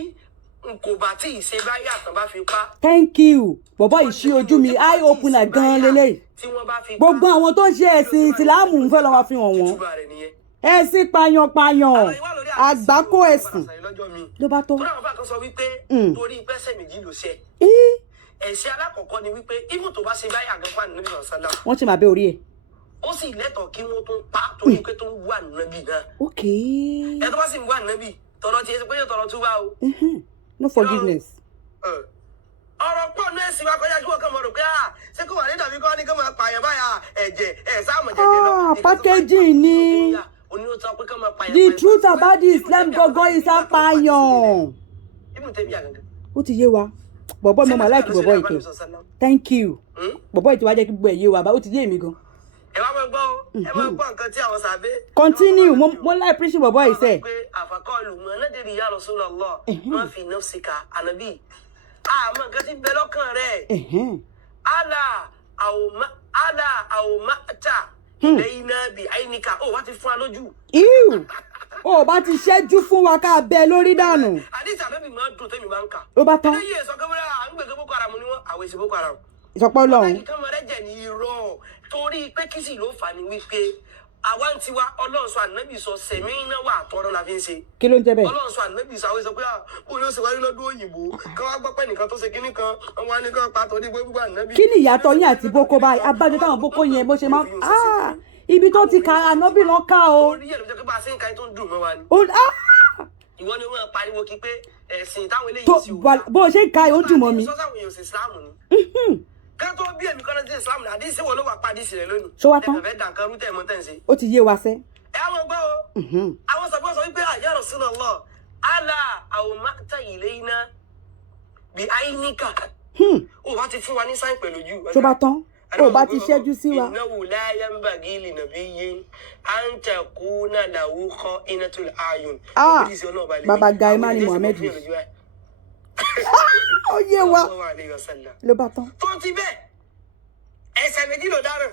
n kò bá tí ì ṣe báyà tán bá fi pa. thank you bọ̀bọ̀ yìí ṣí ojú mi eye opener gan leléyìí. gbogbo àwọn tó ń ṣe ẹ̀sìn ìsìláàmù ń fẹ́ lọ́wọ́ fi hàn wọ́n. ẹ̀sìn pààyàn àgbákò ẹ̀sìn ló bá tó. tó náà bá kan sọ wípé torí pẹ́sẹ̀ méjì ló ṣe. ẹ̀sìn alákọ̀ọ́kọ́ ni wípé ibù tó bá ṣe báyà gan fún ànábì sàlám. wọ́n ti máa bẹ́ orí ẹ̀. ó sì lẹ́tọ̀ọ́ kí wọ́n tún pa torí pé tó ń wú ànábì náà. ok. ẹ tó bá sì ń wú ànábì tọrọ tiẹ̀ pé yóò tọrọ túbà o. no forgiveness. ọ̀rọ̀ pọ̀ ní ẹ̀sìn wa kọjá kí wọ́n kàn mọ̀ rò pé ṣé kò wà ní dàbí kọ́ ní kí wọ́n pààyàn báyà ẹ̀jẹ̀ sáàmù jẹjẹ lọ. packaging ni the truth about the Islam gogo is apààyàn. ó ti yé wa bọ̀bọ̀ mi máa láìkí bọ̀bọ̀ ìkẹ́ thank you bọ̀bọ̀ ìtìwájẹ́ kí gbogbo ẹ̀ yé wa bá ó ti yé mi gan. ẹ wá mọ̀ gbọ́ o ẹ máa gbọ́ nǹkan tí àwọn sàbẹ́. Continue. Mo like preaching bàbá yìí sẹ́. pé àfàkọ́ọ̀lù mọ́ ẹlẹ́dẹ̀ẹ́rì ya Rasulullah má fi nafsika ànábì àmọ́ nǹkan tí ń bẹ lọ́kàn rẹ̀ ala àwòmáta lẹ́yìn náà bí àyíníkà ó wá ti fún wa lójú. Ó bá ti ṣẹ́jú fún wa ká bẹ lórí dànù. àdìsí ànábì máa ń dùn tẹ́mi máa ń kà. Ló bá tán. eléyìí èso kẹ́mẹ́rẹ́ à ń gbẹ̀gẹ́ Boko Haram ni wọ́n àwọn èsì Boko Haram. Ìsọpọ̀ Ọlọ́run. ọ̀gá ìkànnì rẹ̀ jẹ̀ ní irọ́ torí pé kí sì ló fà ní wípé àwa ń tiwa Ọlọ́run sọ ànábì sọ sẹ̀mí iná wà tọ́rọ́ la fi ń ṣe. Kí ló ń jẹ́ bẹ́ẹ̀? Ọlọ́run sọ ànábì sọ àwọn sọ pé òun ló ṣe wáyé lọ́dún òyìnbó kí wọ́n gbọ́ pé nìkan tó ṣe kinní kan wọ́n wá ní kí wọ́n pa torí pé gbogbo ànábì. Kí ni ìyàtọ̀ yín àti Boko báyìí? Abájọ táwọn Boko yẹn bó ṣe máa ibi tó ti ka ànábì lọ ká o. orí ẹ̀ ló jẹ́ pé bá a ṣe ń ka tó ń dùn mọ́ wa ni. Ìwọ ni wọ́n pariwo kí pé ẹ̀sìn táwọn eléyìí sì wà. Bó o ṣe ń ka ẹ̀ ó dùn mọ́ mi. sọ́sàwọn èèyàn sì Ìsìlámù ni. ká tó bí èmi kọ́nà sí Ìsìlámù ni àdìsí wo ló wà pa àdìsí rẹ̀ lónìí. Ṣó wá tán? ẹ̀fẹ̀ dànkan rú tẹ̀ mọ́ tẹ̀ ń ṣe. Ó ti yé wa sẹ́. ẹ àwọn gbọ́ o. àwọn sọ̀gbọ́n sọ wípé ya Rasulullah ala awma'ta ilayna bi aynika. ó wá ti fún wa ní sáìn pẹ̀lú ojú. Ṣó bá tán? Ó bá ti ṣẹ́jú sí wa. innahu la yanbaghi li nabiyyin an takuna lahu kha'inatul a'yun. Bàbá Gaimani Muhammed. Ó yé wa. Ló bá tán. tó ti bẹ́ẹ̀ ẹsẹ̀ méjì ló dáràn.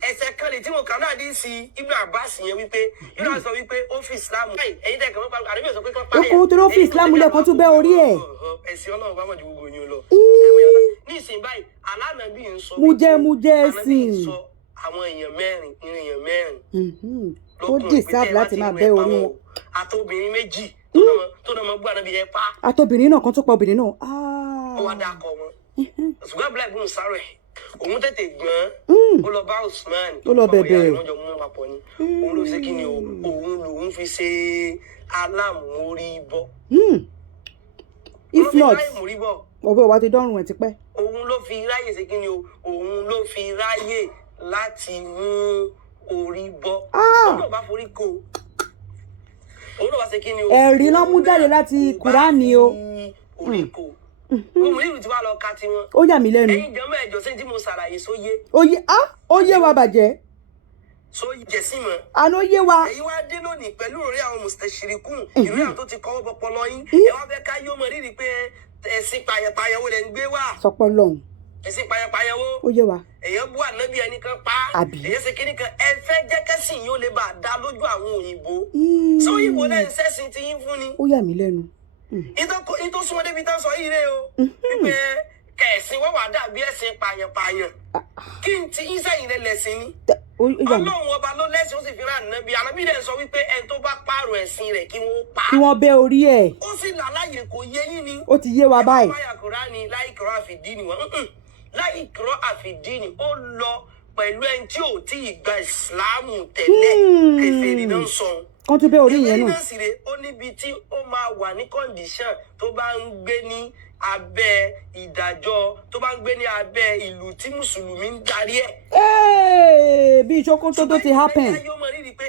ẹsẹ̀ kan lè tí mo kà náà dín sí Ibn Abbas yẹn wípé Ibn Abbas sọ wípé ó fi Islam. ẹ̀yin tẹ̀ kàn mọ́ pariwo àdébíyàn sọ pé kán pààyàn. Ó tó fi Islam lẹ́ẹ̀kan tún bẹ́ orí ẹ̀. ẹ̀sìn Ọlọ́run bá mọ̀ ju gbogbo yín lọ. ní ìsìn báyìí alánàbí ń sọ mújẹ́ sí. sọ àwọn èèyàn mẹ́rin. Ó deserve láti máa bẹ́ orí wọn. àtobìnrin méjì tó náà mọ gbọ́ ànábì yẹn pa. Àtobìnrin náà kan tó pa obìnrin náà. ó wá dákọ̀ wọn. ṣùgbọ́n abúlé ìbùnú sáré òun tètè gbọ́n ó lọ bá Usman ó lọ bẹ̀bẹ̀ wọ́n jọ mú papọ̀ ni òun ló ṣe kí ni òun lòun fi ṣe alámúrí bọ́. If not ọ̀bẹ wa ti dọ́rùn ẹ̀ tipẹ́. òun ló fi ráyè ṣe kí ni òun ló fi ráyè láti mú orí bọ́. òun náà bá forí kó òun náà bá ṣe kí ni ẹ̀rí náà mú jáde láti Kùránì o. orí kó òun ìlú tí wàá lọ ka tiwọn. Ó yà mí lẹ́nu. ẹ̀yin jọmọ ẹjọ sí tí mo ṣàlàyé sóyé. Ó yé wa bàjẹ́. sóyè jẹsí mọ. Àná ó yé wa. ẹ̀yin wá dé lónìí pẹ̀lú orí àwọn mustashirikun ìrírí àwọn tó ti kọ́ bọpọlọ yín. ẹ wá fẹ́ ká yóò mọ rírì pé ẹ̀sìn pàyàpàyàwó lẹ ń gbé wá. Sọpọ lọhùn. ẹ̀sìn pàyàpàyàwó. Ó yé wa. èèyàn bú ànábì ẹnìkan pa. èèyàn ṣe kíní kan ẹ fẹ́ jẹ́ kẹ́sìn yóò lè bá a dá lójú àwọn òyìnbó. sóyìnbó náà ń sẹ́sìn ti yín fún ni. Ó yà mí lẹ́nu. ìtò súnmọ́ débi tán sọ yìí rẹ o wípé kẹ̀sìn wọ́n wà dàbí ẹ̀sìn pààyàn kí n ti ìsẹ̀yìn rẹ lẹ̀sìn ni Ọlọ́run ọba ló lẹ́sìn ó sì fi rán ànábì dẹ̀ sọ wípé ẹni tó bá pààrọ̀ ẹ̀sìn rẹ̀ kí wọ́n pa kí wọ́n bẹ́ orí ẹ̀. ó sì làlàyé kò yé yín ni. Ó ti yé wa báyìí. ẹ̀ka Kùránì láìkọ̀rọ̀ àfìdíni wọn láìkọ̀rọ̀ àfìdíni ó lọ pẹ̀lú ẹni tí ò tí ì gba ìsìláàmù tẹ́lẹ̀ kèfèrí náà sọ kan tún bẹ́ orí yẹn náà. ìrìnàṣìrè ó níbi tí ó máa wà ní kọ́ndíṣàn tó bá ń gbé ní abẹ́ ìdájọ́ tó bá ń gbé ní abẹ́ ìlú tí mùsùlùmí ń darí ẹ̀. Bí ìṣókótó tó ti happen. ṣùgbọ́n ìgbésí ayé ó mọ rírì pé